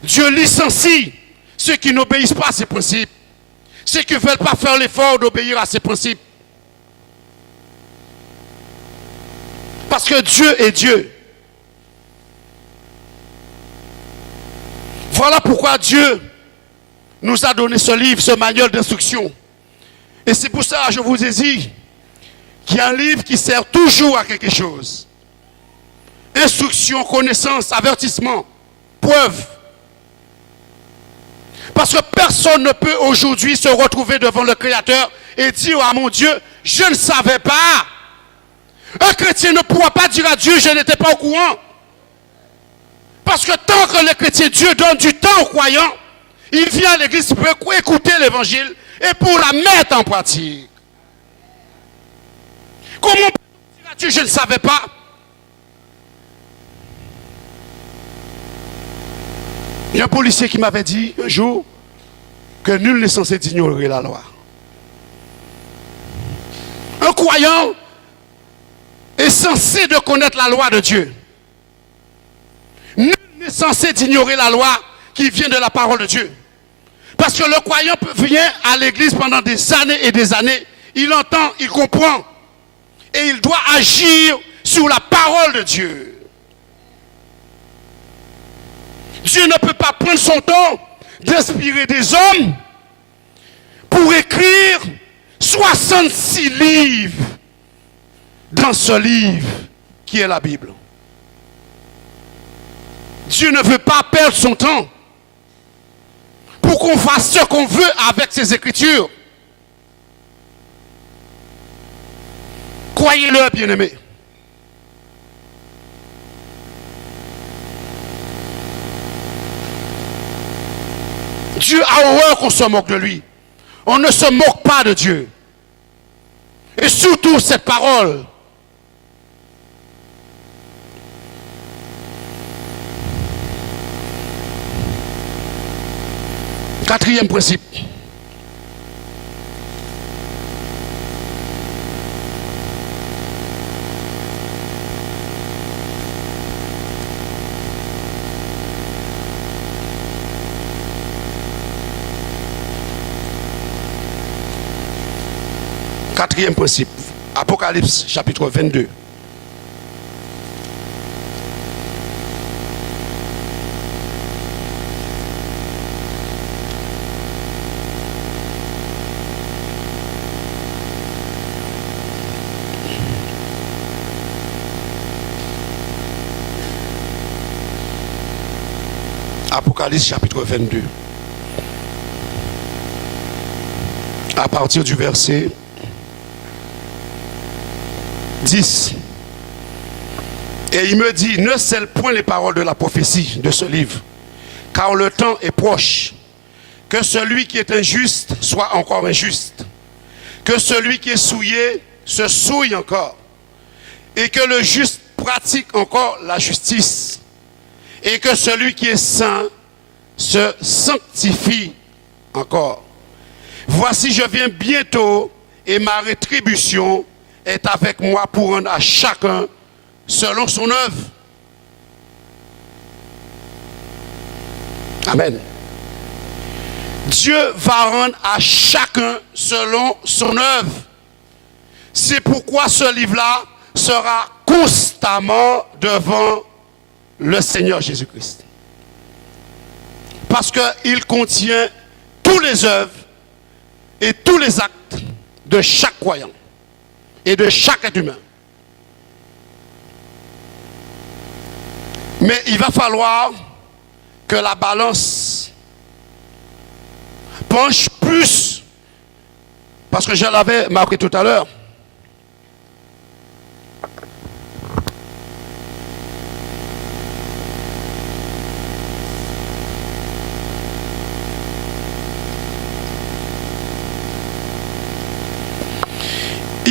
Dieu licencie ceux qui n'obéissent pas à ses principes, ceux qui ne veulent pas faire l'effort d'obéir à ses principes. Parce que Dieu est Dieu. Voilà pourquoi Dieu nous a donné ce livre, ce manuel d'instruction. Et c'est pour ça que je vous ai dit qu'il y a un livre qui sert toujours à quelque chose. Instruction, connaissance, avertissement, preuve. Parce que personne ne peut aujourd'hui se retrouver devant le Créateur et dire à mon Dieu, je ne savais pas. Un chrétien ne pourra pas dire à Dieu, je n'étais pas au courant. Parce que tant que le chrétien, Dieu donne du temps aux croyants, il vient à l'église pour écouter l'évangile et pour la mettre en pratique. Comment peut-on dire à Dieu, je ne savais pas? Il y a un policier qui m'avait dit un jour que nul n'est censé ignorer la loi. Un croyant est censé de connaître la loi de Dieu. Nul n'est censé ignorer la loi qui vient de la parole de Dieu. Parce que le croyant vient à l'église pendant des années et des années. Il entend, il comprend. Et il doit agir sur la parole de Dieu. Dieu ne peut pas prendre son temps d'inspirer des hommes pour écrire 66 livres dans ce livre qui est la Bible. Dieu ne veut pas perdre son temps pour qu'on fasse ce qu'on veut avec ces Écritures. Croyez-le, bien-aimés. Dieu a horreur qu'on se moque de lui. On ne se moque pas de Dieu. Et surtout cette parole. Quatrième principe. Quatrième principe. Apocalypse chapitre 22. Apocalypse chapitre 22. À partir du verset 10. Et il me dit, ne scelle point les paroles de la prophétie de ce livre, car le temps est proche. Que celui qui est injuste soit encore injuste. Que celui qui est souillé se souille encore. Et que le juste pratique encore la justice. Et que celui qui est saint se sanctifie encore. Voici, je viens bientôt et ma rétribution est avec moi pour rendre à chacun selon son œuvre. Amen. Dieu va rendre à chacun selon son œuvre. C'est pourquoi ce livre-là sera constamment devant le Seigneur Jésus-Christ. Parce qu'il contient toutes les œuvres et tous les actes de chaque croyant et de chaque être humain. Mais il va falloir que la balance penche plus, parce que je l'avais marqué tout à l'heure.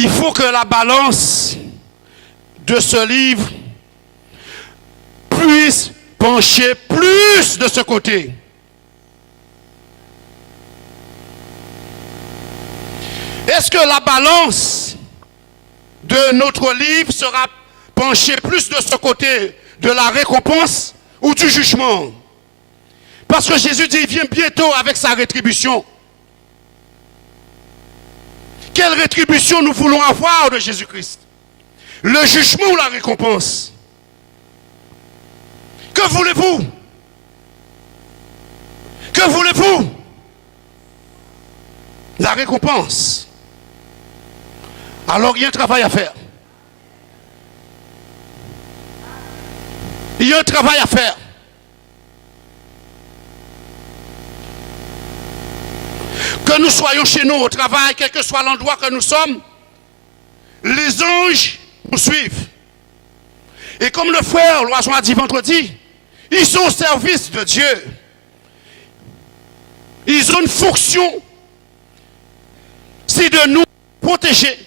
Il faut que la balance de ce livre puisse pencher plus de ce côté. Est-ce que la balance de notre livre sera penchée plus de ce côté de la récompense ou du jugement? Parce que Jésus dit, il vient bientôt avec sa rétribution. Quelle rétribution nous voulons avoir de Jésus-Christ? Le jugement ou la récompense? Que voulez-vous? Que voulez-vous? La récompense. Alors il y a un travail à faire. Il y a un travail à faire. Que nous soyons chez nous au travail, quel que soit l'endroit que nous sommes, les anges nous suivent. Et comme le frère Loison a dit vendredi, ils sont au service de Dieu. Ils ont une fonction, c'est de nous protéger,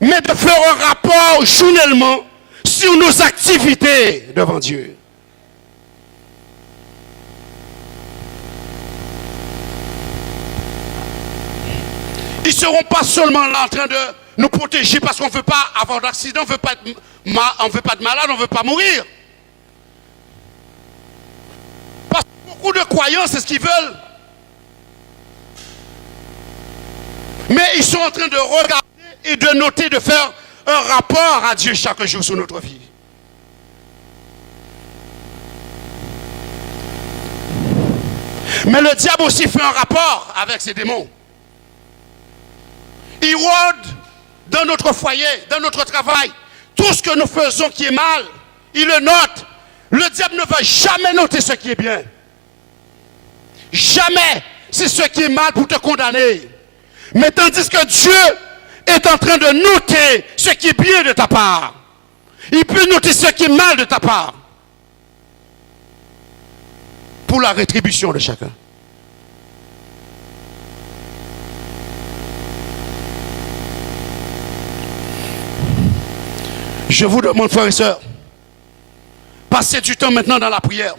mais de faire un rapport journellement sur nos activités devant Dieu. Ils ne seront pas seulement là en train de nous protéger parce qu'on ne veut pas avoir d'accident, on ne veut pas de malade, on ne veut pas mourir. Parce que beaucoup de croyants, c'est ce qu'ils veulent. Mais ils sont en train de regarder et de noter, de faire un rapport à Dieu chaque jour sur notre vie. Mais le diable aussi fait un rapport avec ses démons. Il rôde dans notre foyer, dans notre travail. Tout ce que nous faisons qui est mal, il le note. Le diable ne va jamais noter ce qui est bien. jamais c'est ce qui est mal pour te condamner. Mais tandis que Dieu est en train de noter ce qui est bien de ta part. Il peut noter ce qui est mal de ta part. Pour la rétribution de chacun. Je vous demande, frères et sœurs, passez du temps maintenant dans la prière.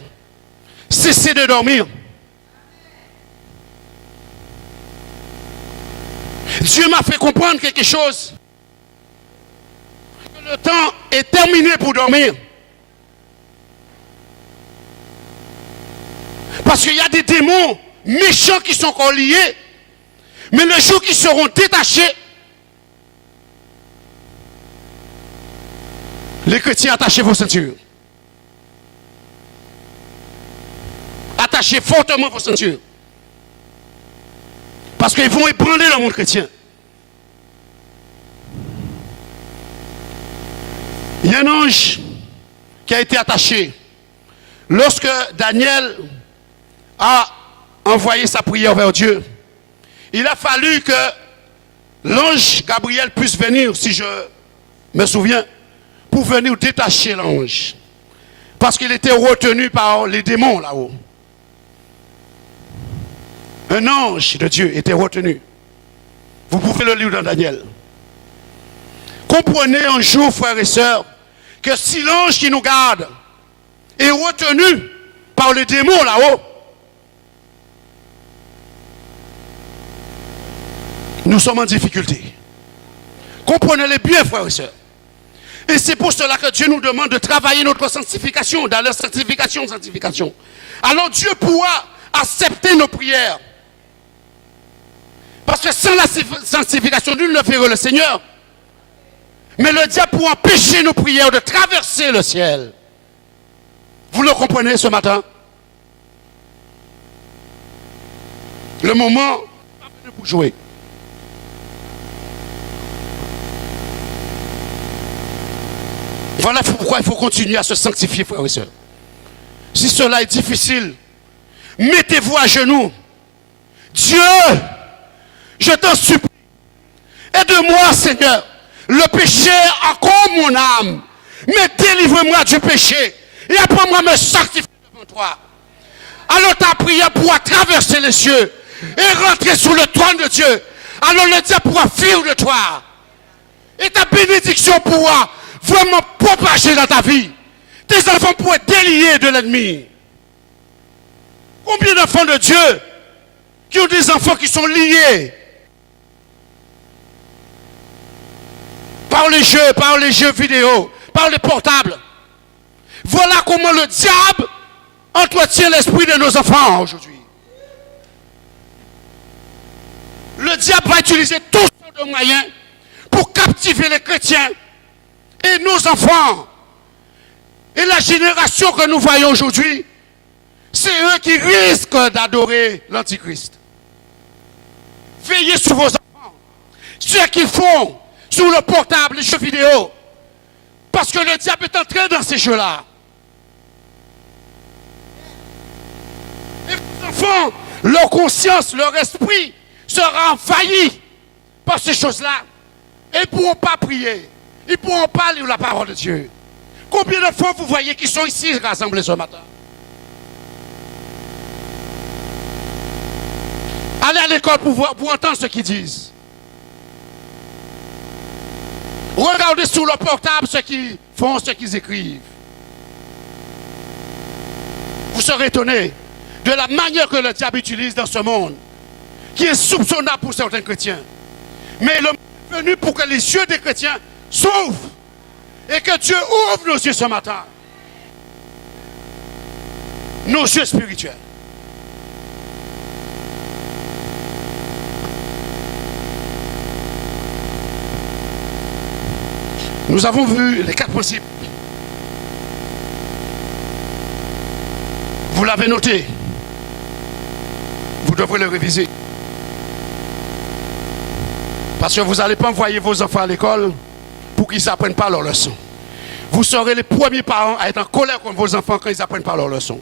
Cessez de dormir. Dieu m'a fait comprendre quelque chose. Que le temps est terminé pour dormir. Parce qu'il y a des démons méchants qui sont encore liés. Mais le jour qu'ils seront détachés, les chrétiens, attachez vos ceintures. Attachez fortement vos ceintures. Parce qu'ils vont ébranler le monde chrétien. Il y a un ange qui a été attaché. Lorsque Daniel a envoyé sa prière vers Dieu, il a fallu que l'ange Gabriel puisse venir, si je me souviens, pour venir détacher l'ange. Parce qu'il était retenu par les démons là-haut. Un ange de Dieu était retenu. Vous pouvez le lire dans Daniel. Comprenez un jour, frères et sœurs, que si l'ange qui nous garde est retenu par les démons là-haut, nous sommes en difficulté. Comprenez-les bien, frères et sœurs. Et c'est pour cela que Dieu nous demande de travailler notre sanctification, dans la sanctification. Alors Dieu pourra accepter nos prières. Parce que sans la sanctification, nul ne ferait le Seigneur. Mais le diable pourra empêcher nos prières de traverser le ciel. Vous le comprenez ce matin? Le moment pour jouer. Voilà pourquoi il faut continuer à se sanctifier, frères et sœurs. Si cela est difficile, mettez-vous à genoux. Dieu, je t'en supplie, aide-moi, Seigneur. Le péché encore mon âme. Mais délivre-moi du péché. Et apprends-moi à me sanctifier devant toi. Alors ta prière pourra traverser les cieux et rentrer sous le trône de Dieu. Alors le diable pourra fuir de toi. Et ta bénédiction pourra vraiment propager dans ta vie. Tes enfants pourront être déliés de l'ennemi. Combien d'enfants de Dieu qui ont des enfants qui sont liés par les jeux vidéo, par les portables. Voilà comment le diable entretient l'esprit de nos enfants aujourd'hui. Le diable va utiliser toutes sortes de moyens pour captiver les chrétiens et nos enfants. Et la génération que nous voyons aujourd'hui, c'est eux qui risquent d'adorer l'Antichrist. Veillez sur vos enfants. Ceux qui font sur le portable, les jeux vidéo. Parce que le diable est entré dans ces jeux-là. Et vos enfants, leur conscience, leur esprit sera envahi par ces choses-là. Et ils ne pourront pas prier. Ils ne pourront pas lire la parole de Dieu. Combien de fois vous voyez qui sont ici rassemblés ce matin? Allez à l'école pour entendre ce qu'ils disent. Regardez sur le portable ce qu'ils font, ce qu'ils écrivent. Vous serez étonnés de la manière que le diable utilise dans ce monde, qui est soupçonnable pour certains chrétiens. Mais le monde est venu pour que les yeux des chrétiens s'ouvrent et que Dieu ouvre nos yeux ce matin. Nos yeux spirituels. Nous avons vu les 4 principes. Vous l'avez noté. Vous devrez le réviser. Parce que vous n'allez pas envoyer vos enfants à l'école pour qu'ils n'apprennent pas leurs leçons. Vous serez les premiers parents à être en colère contre vos enfants quand ils n'apprennent pas leurs leçons.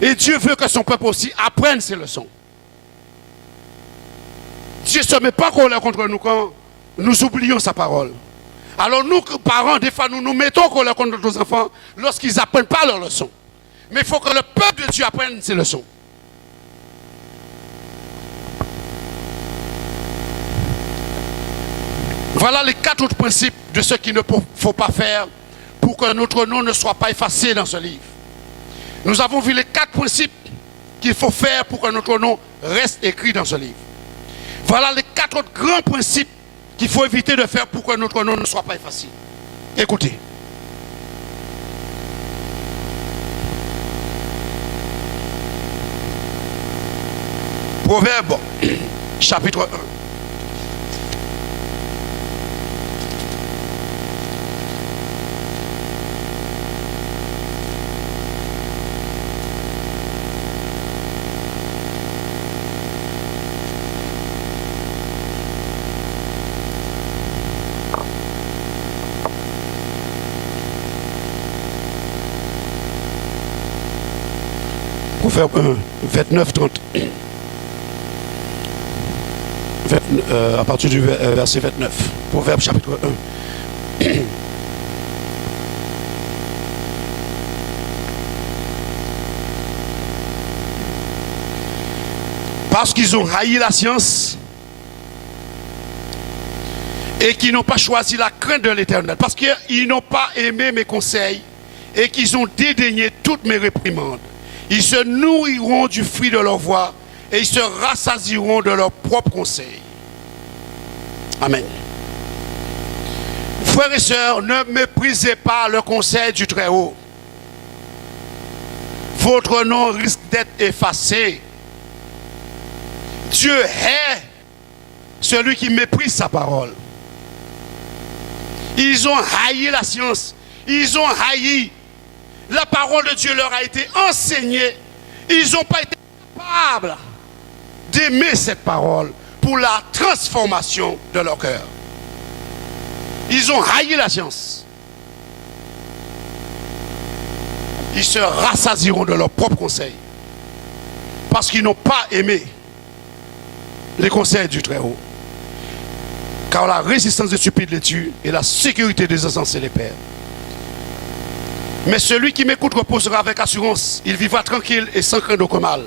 Et Dieu veut que son peuple aussi apprenne ces leçons. Dieu ne se met pas en colère contre nous quand nous oublions sa parole. Alors nous, parents, des fois, nous nous mettons en colère contre nos enfants lorsqu'ils n'apprennent pas leurs leçons. Mais il faut que le peuple de Dieu apprenne ces leçons. Voilà les 4 autres principes de ce qu'il ne faut pas faire pour que notre nom ne soit pas effacé dans ce livre. Nous avons vu les 4 principes qu'il faut faire pour que notre nom reste écrit dans ce livre. Voilà les 4 autres grands principes qu'il faut éviter de faire pour que notre nom ne soit pas effacé. Écoutez. Proverbe, chapitre 1. Proverbe 1, 29, 30. À partir du verset 29. Proverbe chapitre 1. Parce qu'ils ont haï la science et qu'ils n'ont pas choisi la crainte de l'Éternel. Parce qu'ils n'ont pas aimé mes conseils et qu'ils ont dédaigné toutes mes réprimandes. Ils se nourriront du fruit de leur voix et ils se rassasieront de leurs propres conseils. Amen. Frères et sœurs, ne méprisez pas le conseil du Très-Haut. Votre nom risque d'être effacé. Dieu hait celui qui méprise sa parole. Ils ont haï la science. Ils ont haï. La parole de Dieu leur a été enseignée. Ils n'ont pas été capables d'aimer cette parole pour la transformation de leur cœur. Ils ont haï la science. Ils se rassasieront de leurs propres conseils. Parce qu'ils n'ont pas aimé les conseils du Très-Haut. Car la résistance des stupides les tue et la sécurité des insensés les perd. Mais celui qui m'écoute reposera avec assurance. Il vivra tranquille et sans craindre aucun mal.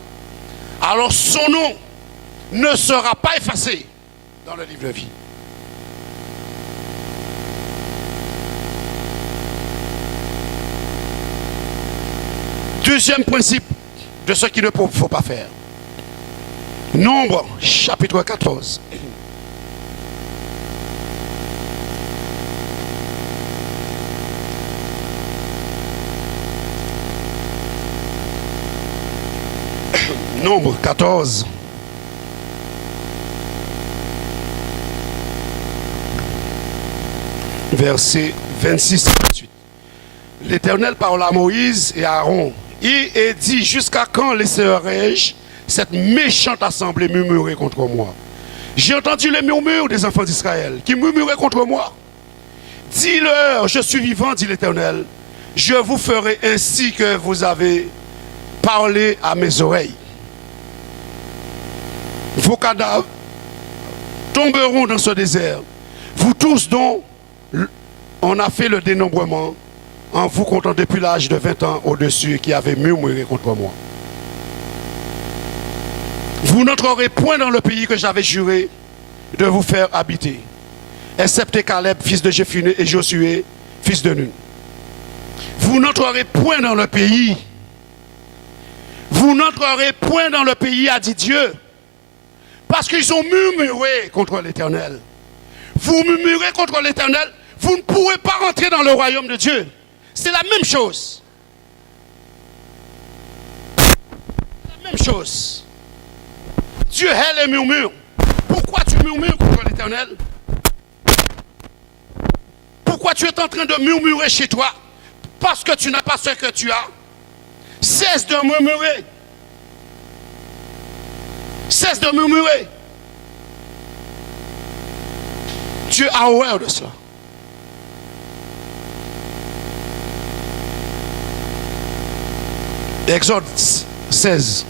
Alors son nom ne sera pas effacé dans le livre de vie. Deuxième principe de ce qu'il ne faut pas faire. Nombre, chapitre 14. Nombre 14. Verset 26 et 28. L'Éternel parla à Moïse et à Aaron et dit: jusqu'à quand laisserai-je cette méchante assemblée murmurer contre moi? J'ai entendu les murmures des enfants d'Israël qui murmuraient contre moi. Dis-leur: je suis vivant, dit l'Éternel, je vous ferai ainsi que vous avez parlé à mes oreilles. Vos cadavres tomberont dans ce désert. Vous tous dont on a fait le dénombrement, en vous comptant depuis l'âge de 20 ans au-dessus, qui avez murmuré contre moi. Vous n'entrerez point dans le pays que j'avais juré de vous faire habiter, excepté Caleb, fils de Jéphuné, et Josué, fils de Nun. Vous n'entrerez point dans le pays. Vous n'entrerez point dans le pays, a dit Dieu, parce qu'ils ont murmuré contre l'Éternel. Vous murmurez contre l'Éternel, vous ne pourrez pas rentrer dans le royaume de Dieu. C'est la même chose. La même chose. Dieu hait les murmures. Pourquoi tu murmures contre l'Éternel? Pourquoi tu es en train de murmurer chez toi? Parce que tu n'as pas ce que tu as. Cesse de murmurer. Cesse de murmurer. Dieu a horreur de cela. Exode 16.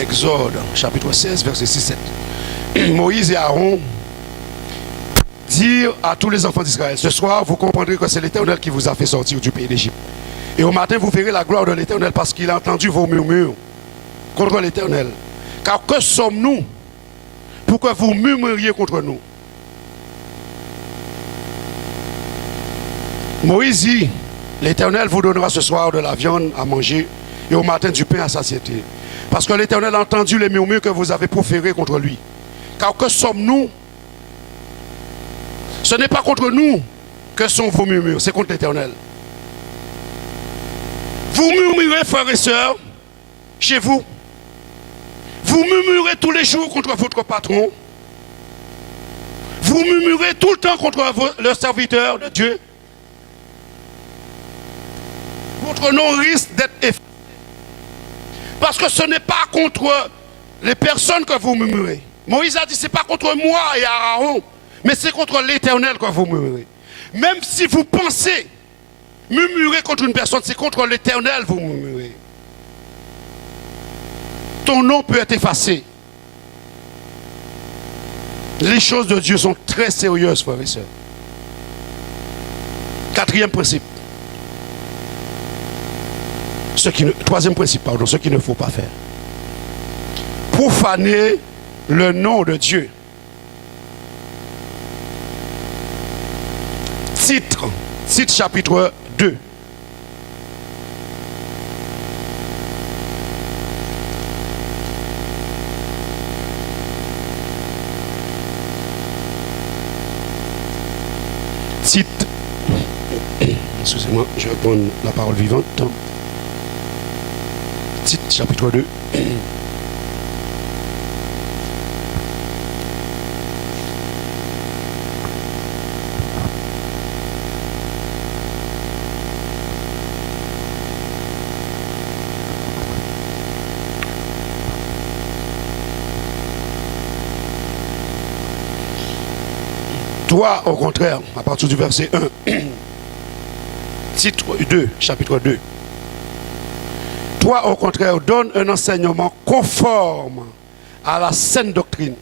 Exode, chapitre 16, verset 6-7. Moïse et Aaron dirent à tous les enfants d'Israël, ce soir vous comprendrez que c'est l'Éternel qui vous a fait sortir du pays d'Égypte. Et au matin vous verrez la gloire de l'Éternel parce qu'il a entendu vos murmures contre l'Éternel. Car que sommes-nous pour que vous murmuriez contre nous? Moïse dit, l'Éternel vous donnera ce soir de la viande à manger et au matin du pain à satiété. Parce que l'Éternel a entendu les murmures que vous avez proférés contre lui. Car que sommes-nous? Ce n'est pas contre nous que sont vos murmures, c'est contre l'Éternel. Vous murmurez, frères et sœurs, chez vous. Vous murmurez tous les jours contre votre patron. Vous murmurez tout le temps contre le serviteur de Dieu. Votre nom risque d'être effacé. Parce que ce n'est pas contre les personnes que vous murmurez. Moïse a dit, ce n'est pas contre moi et Aaron, mais c'est contre l'Éternel que vous murmurez. Même si vous pensez murmurer contre une personne, c'est contre l'Éternel que vous murmurez. Ton nom peut être effacé. Les choses de Dieu sont très sérieuses, frères et sœurs. Quatrième principe. Troisième principe, pardon, ce qu'il ne faut pas faire. Profaner le nom de Dieu. Titre chapitre 2. Titre. Excusez-moi, je vais prendre la parole vivante. Titre chapitre 2. Toi, au contraire, à partir du verset 1, titre 2, chapitre 2. Toi, au contraire, donne un enseignement conforme à la saine doctrine.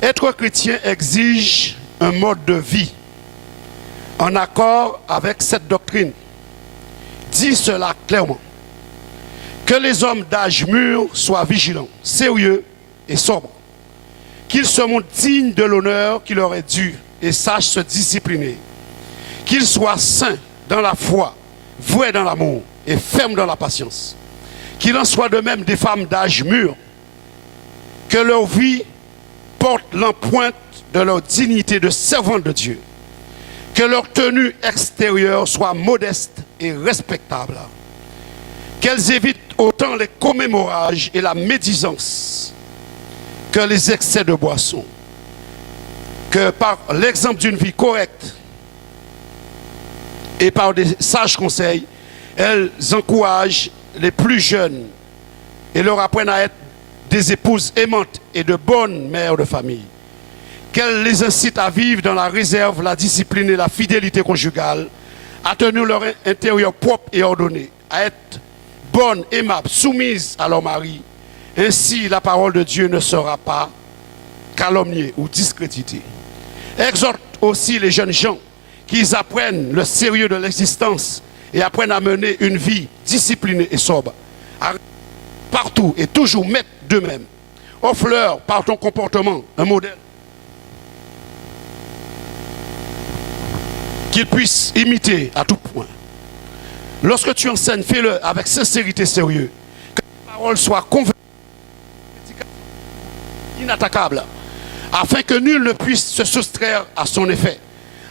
Être chrétien exige un mode de vie en accord avec cette doctrine. Dis cela clairement. Que les hommes d'âge mûr soient vigilants, sérieux et sobres. Qu'ils se montrent dignes de l'honneur qui leur est dû et sachent se discipliner. Qu'ils soient saints dans la foi, voués dans l'amour et fermes dans la patience. Qu'il en soit de même des femmes d'âge mûr, que leur vie porte l'empreinte de leur dignité de servantes de Dieu. Que leur tenue extérieure soit modeste et respectable. Qu'elles évitent autant les commémorages et la médisance que les excès de boisson. Que par l'exemple d'une vie correcte et par des sages conseils, elles encouragent les plus jeunes et leur apprennent à être des épouses aimantes et de bonnes mères de famille. Qu'elles les incitent à vivre dans la réserve, la discipline et la fidélité conjugale, à tenir leur intérieur propre et ordonné, à être bonnes, aimables, soumises à leur mari. Ainsi, la parole de Dieu ne sera pas calomniée ou discréditée. Exhorte aussi les jeunes gens qu'ils apprennent le sérieux de l'existence et apprennent à mener une vie disciplinée et sobre. À partout et toujours mettre d'eux-mêmes. Offre-leur par ton comportement un modèle qu'ils puissent imiter à tout point. Lorsque tu enseignes, fais-le avec sincérité et sérieux. Que ta parole soit convaincante, inattaquable, afin que nul ne puisse se soustraire à son effet.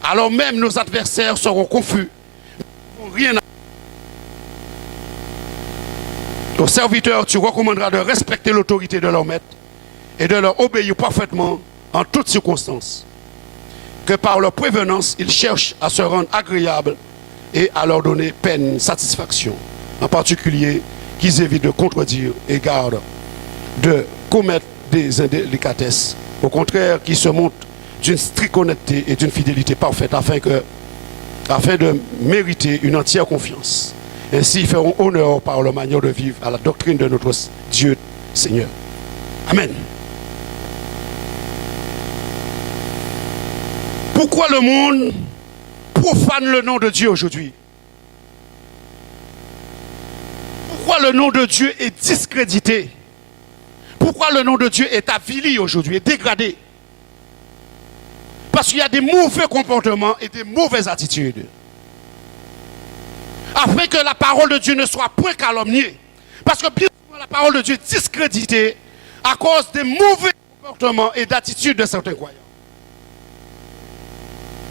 Alors même nos adversaires seront confus. Rien à... Aux serviteurs, tu recommanderas de respecter l'autorité de leur maître et de leur obéir parfaitement en toutes circonstances. Que par leur prévenance, ils cherchent à se rendre agréables et à leur donner peine, satisfaction. En particulier, qu'ils évitent de contredire et gardent de commettre des indélicatesses. Au contraire, qu'ils se montrent d'une stricte honnêteté et d'une fidélité parfaite afin de mériter une entière confiance. Ainsi, ils feront honneur par leur manière de vivre à la doctrine de notre Dieu Seigneur. Amen. Pourquoi le monde profane le nom de Dieu aujourd'hui? Pourquoi le nom de Dieu est discrédité? Pourquoi le nom de Dieu est avili aujourd'hui, est dégradé? Parce qu'il y a des mauvais comportements et des mauvaises attitudes. Afin que la parole de Dieu ne soit point calomniée. Parce que bien souvent la parole de Dieu est discréditée à cause des mauvais comportements et d'attitudes de certains croyants.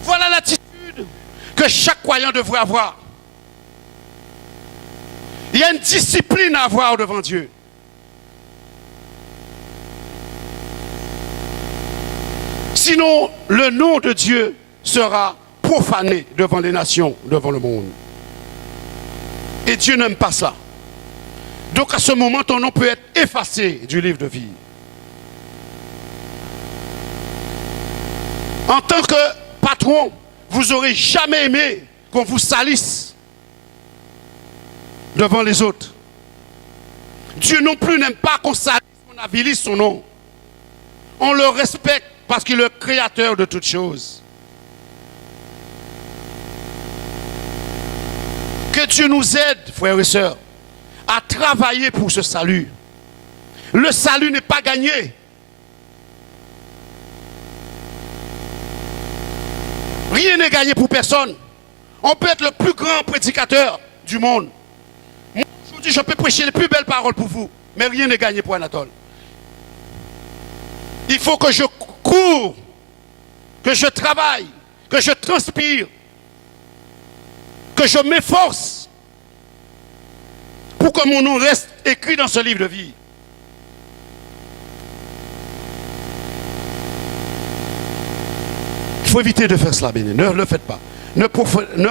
Voilà l'attitude que chaque croyant devrait avoir. Il y a une discipline à avoir devant Dieu. Sinon, le nom de Dieu sera profané devant les nations, devant le monde. Et Dieu n'aime pas ça. Donc à ce moment, ton nom peut être effacé du livre de vie. En tant que patron, vous n'aurez jamais aimé qu'on vous salisse devant les autres. Dieu non plus n'aime pas qu'on salisse, qu'on avilisse son nom. On le respecte parce qu'il est le créateur de toutes choses. Que Dieu nous aide, frères et sœurs, à travailler pour ce salut. Le salut n'est pas gagné. Rien n'est gagné pour personne. On peut être le plus grand prédicateur du monde. Moi, aujourd'hui, je peux prêcher les plus belles paroles pour vous, mais rien n'est gagné pour Anatole. Il faut que je cours, que je travaille, que je transpire, que je m'efforce pour que mon nom reste écrit dans ce livre de vie. Il faut éviter de faire cela, béni. Ne le faites pas. Ne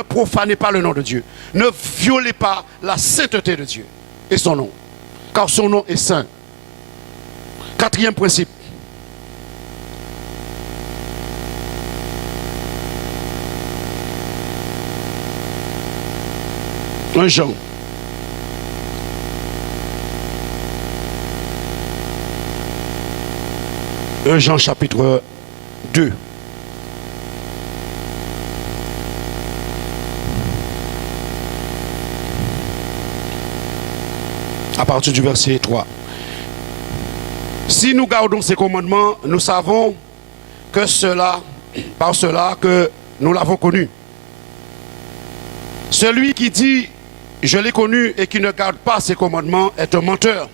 profanez pas le nom de Dieu. Ne violez pas la sainteté de Dieu et son nom. Car son nom est saint. Quatrième principe. 1 Jean. Jean chapitre 2. À partir du verset 3. Si nous gardons ces commandements, nous savons que par cela que nous l'avons connu. Celui qui dit « Je l'ai connu » et qui ne garde pas ses commandements est un menteur.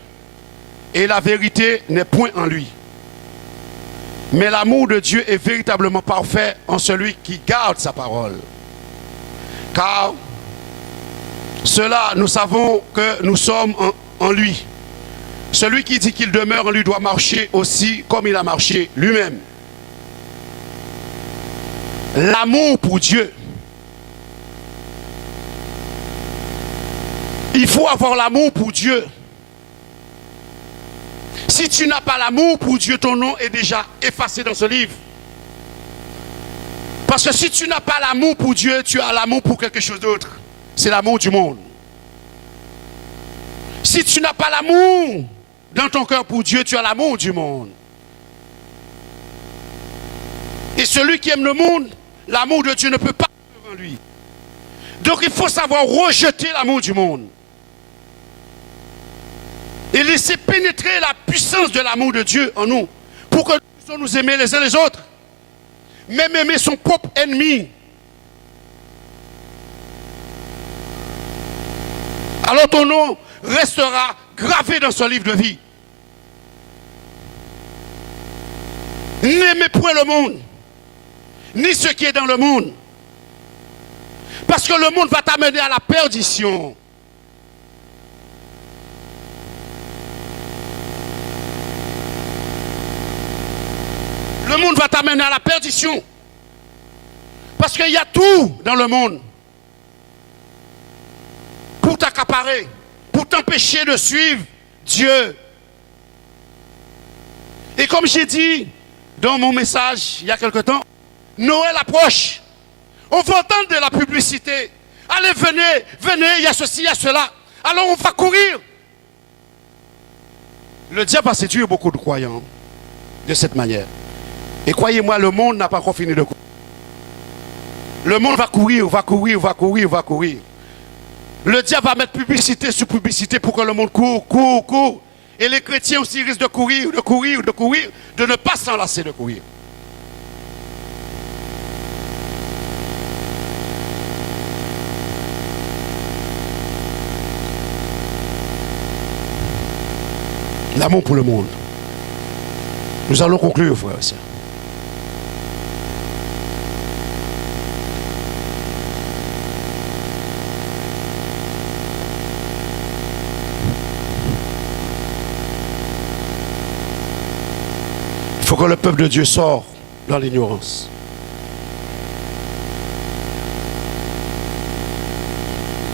Et la vérité n'est point en lui. Mais l'amour de Dieu est véritablement parfait en celui qui garde sa parole. Car cela, nous savons que nous sommes en lui. Celui qui dit qu'il demeure en lui doit marcher aussi comme il a marché lui-même. L'amour pour Dieu. Il faut avoir l'amour pour Dieu. Si tu n'as pas l'amour pour Dieu, ton nom est déjà effacé dans ce livre. Parce que si tu n'as pas l'amour pour Dieu, tu as l'amour pour quelque chose d'autre. C'est l'amour du monde. Si tu n'as pas l'amour dans ton cœur pour Dieu, tu as l'amour du monde. Et celui qui aime le monde, l'amour de Dieu ne peut pas être devant lui. Donc il faut savoir rejeter l'amour du monde. Et laisser pénétrer la puissance de l'amour de Dieu en nous. Pour que nous puissions nous aimer les uns les autres. Même aimer son propre ennemi. Alors ton nom restera gravé dans ce livre de vie. N'aimez point le monde, ni ce qui est dans le monde. Parce que le monde va t'amener à la perdition. Le monde va t'amener à la perdition. Parce qu'il y a tout dans le monde. pour t'accaparer, pour t'empêcher de suivre Dieu. Et comme j'ai dit dans mon message il y a quelque temps, Noël approche. On va entendre de la publicité. Allez, venez, venez, il y a ceci, il y a cela. Alors on va courir. Le diable va séduire beaucoup de croyants de cette manière. Et croyez-moi, le monde n'a pas encore fini de courir. Le monde va courir, va courir, va courir, va courir. Le diable va mettre publicité sur publicité pour que le monde court, court, court. Et les chrétiens aussi risquent de courir, de courir, de courir, de ne pas s'enlacer de courir. L'amour pour le monde. Nous allons conclure, frères et sœurs. Il faut que le peuple de Dieu sorte dans l'ignorance.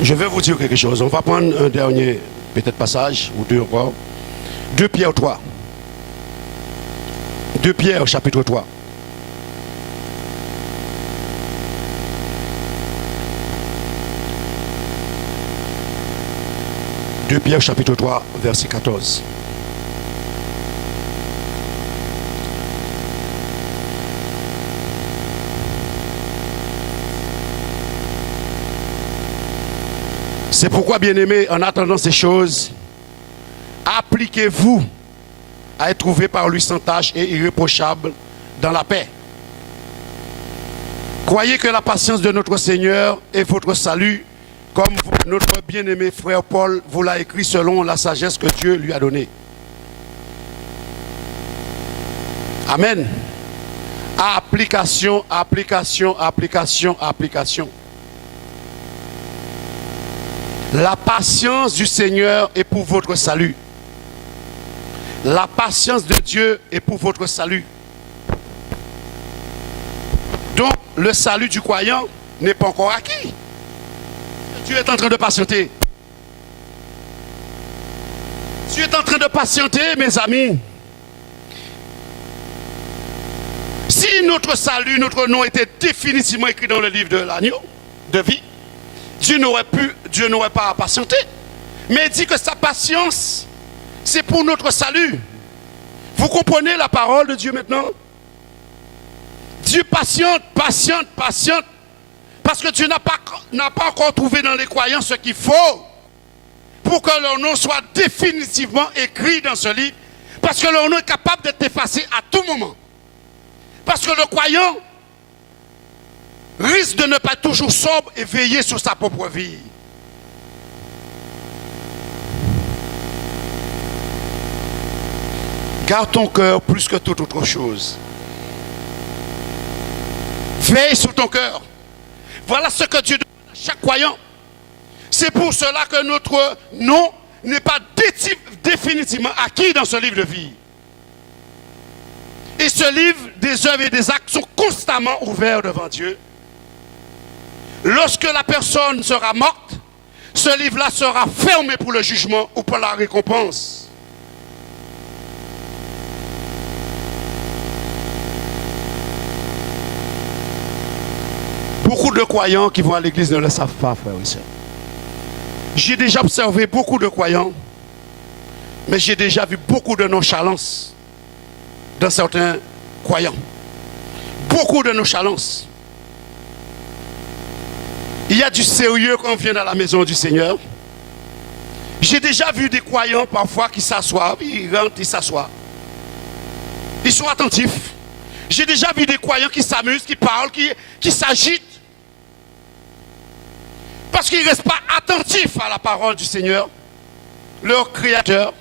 Je vais vous dire quelque chose. On va prendre un dernier, peut-être passage, ou deux encore. 2 Pierre 3. 2 Pierre chapitre 3. Deux Pierre chapitre 3, verset 14. C'est pourquoi, bien-aimés, en attendant ces choses, appliquez-vous à être trouvé par lui sans tache et irréprochable dans la paix. Croyez que la patience de notre Seigneur est votre salut, comme notre bien-aimé frère Paul vous l'a écrit selon la sagesse que Dieu lui a donnée. Amen. Application, application, application, application. La patience du Seigneur est pour votre salut. La patience de Dieu est pour votre salut. Donc, le salut du croyant n'est pas encore acquis. Dieu est en train de patienter. Dieu est en train de patienter, mes amis. Si notre salut, notre nom était définitivement écrit dans le livre de l'agneau de vie, Dieu n'aurait pas à patienter. Mais il dit que sa patience, c'est pour notre salut. Vous comprenez la parole de Dieu maintenant? Dieu patiente, patiente, patiente. Parce que Dieu n'a pas encore trouvé dans les croyants ce qu'il faut pour que leur nom soit définitivement écrit dans ce livre. Parce que leur nom est capable d'être effacé à tout moment. Parce que le croyant risque de ne pas être toujours sobre et veiller sur sa propre vie. Garde ton cœur plus que toute autre chose. Veille sur ton cœur. Voilà ce que Dieu demande à chaque croyant. C'est pour cela que notre nom n'est pas définitivement acquis dans ce livre de vie. Et ce livre des œuvres et des actes sont constamment ouverts devant Dieu. Lorsque la personne sera morte, ce livre-là sera fermé pour le jugement ou pour la récompense. Beaucoup de croyants qui vont à l'église ne le savent pas, frères et sœurs. J'ai déjà observé beaucoup de croyants, mais j'ai déjà vu beaucoup de nonchalance dans certains croyants. Beaucoup de nonchalance. Il y a du sérieux quand on vient dans la maison du Seigneur. J'ai déjà vu des croyants parfois qui s'assoient, ils rentrent, ils s'assoient. Ils sont attentifs. J'ai déjà vu des croyants qui s'amusent, qui parlent, qui s'agitent. Parce qu'ils ne restent pas attentifs à la parole du Seigneur, leur Créateur.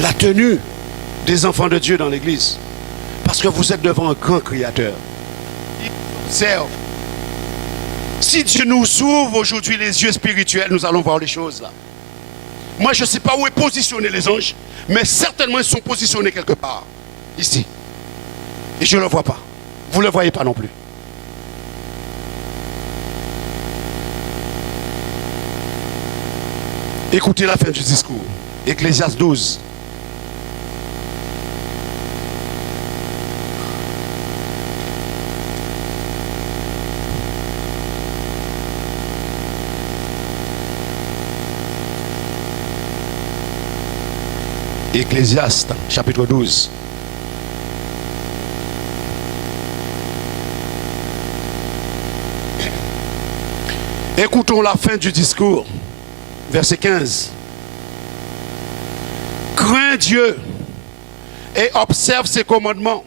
La tenue des enfants de Dieu dans l'église. Parce que vous êtes devant un grand Créateur. Il vous observe. Si Dieu nous ouvre aujourd'hui les yeux spirituels, nous allons voir les choses là. Moi, je ne sais pas où est positionnés les anges, mais certainement ils sont positionnés quelque part, ici. Et je ne le vois pas. Vous ne le voyez pas non plus. Écoutez la fin du discours. Ecclésiaste 12. Ecclésiaste, chapitre 12. Écoutons la fin du discours, verset 15. Crains Dieu et observe ses commandements.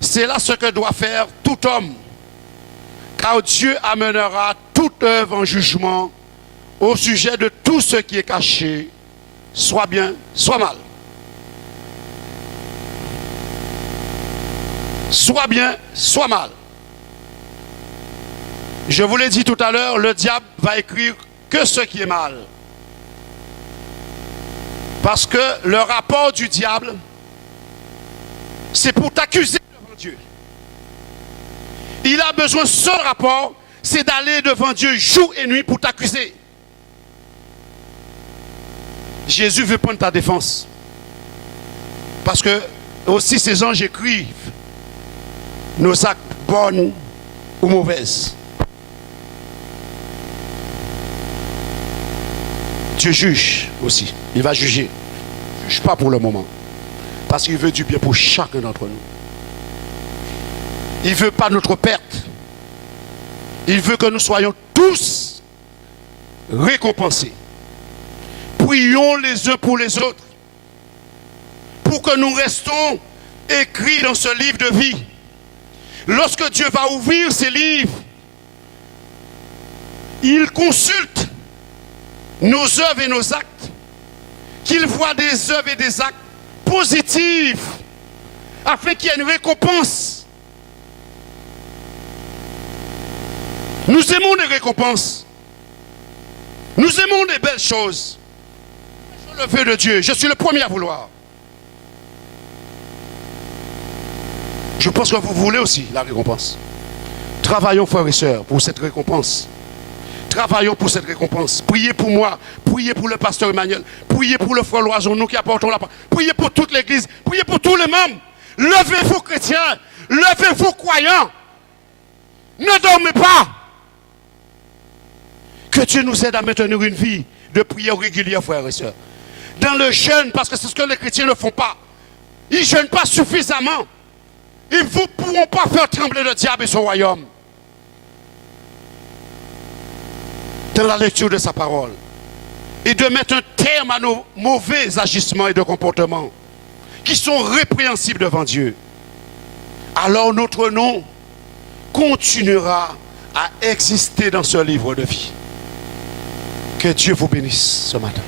C'est là ce que doit faire tout homme. Car Dieu amènera toute œuvre en jugement au sujet de tout ce qui est caché, soit bien, soit mal. Soit bien, soit mal. Je vous l'ai dit tout à l'heure, le diable va écrire que ce qui est mal. Parce que le rapport du diable, c'est pour t'accuser devant Dieu. Il a besoin de ce rapport, c'est d'aller devant Dieu jour et nuit pour t'accuser. Jésus veut prendre ta défense. Parce que aussi ces anges écrivent nos actes bonnes ou mauvaises. Dieu juge aussi. Il va juger. Il ne juge pas pour le moment. Parce qu'il veut du bien pour chacun d'entre nous. Il ne veut pas notre perte. Il veut que nous soyons tous récompensés. Prions les uns pour les autres. Pour que nous restons écrits dans ce livre de vie. Lorsque Dieu va ouvrir ces livres, il consulte nos œuvres et nos actes, qu'il voit des œuvres et des actes positifs, afin qu'il y ait une récompense. Nous aimons les récompenses. Nous aimons les belles choses. Je le veux de Dieu, je suis le premier à vouloir. Je pense que vous voulez aussi la récompense. Travaillons, frères et sœurs, pour cette récompense. Travaillons pour cette récompense. Priez pour moi. Priez pour le pasteur Emmanuel. Priez pour le frère Loison, nous qui apportons la parole. Priez pour toute l'église. Priez pour tous les membres. Levez-vous, chrétiens. Levez-vous, croyants. Ne dormez pas. Que Dieu nous aide à maintenir une vie de prière régulière, frères et sœurs. Dans le jeûne, parce que c'est ce que les chrétiens ne font pas. Ils ne jeûnent pas suffisamment. Ils ne pourront pas faire trembler le diable et son royaume. Dans la lecture de sa parole. Et de mettre un terme à nos mauvais agissements et de comportements qui sont répréhensibles devant Dieu. Alors notre nom continuera à exister dans ce livre de vie. Que Dieu vous bénisse ce matin.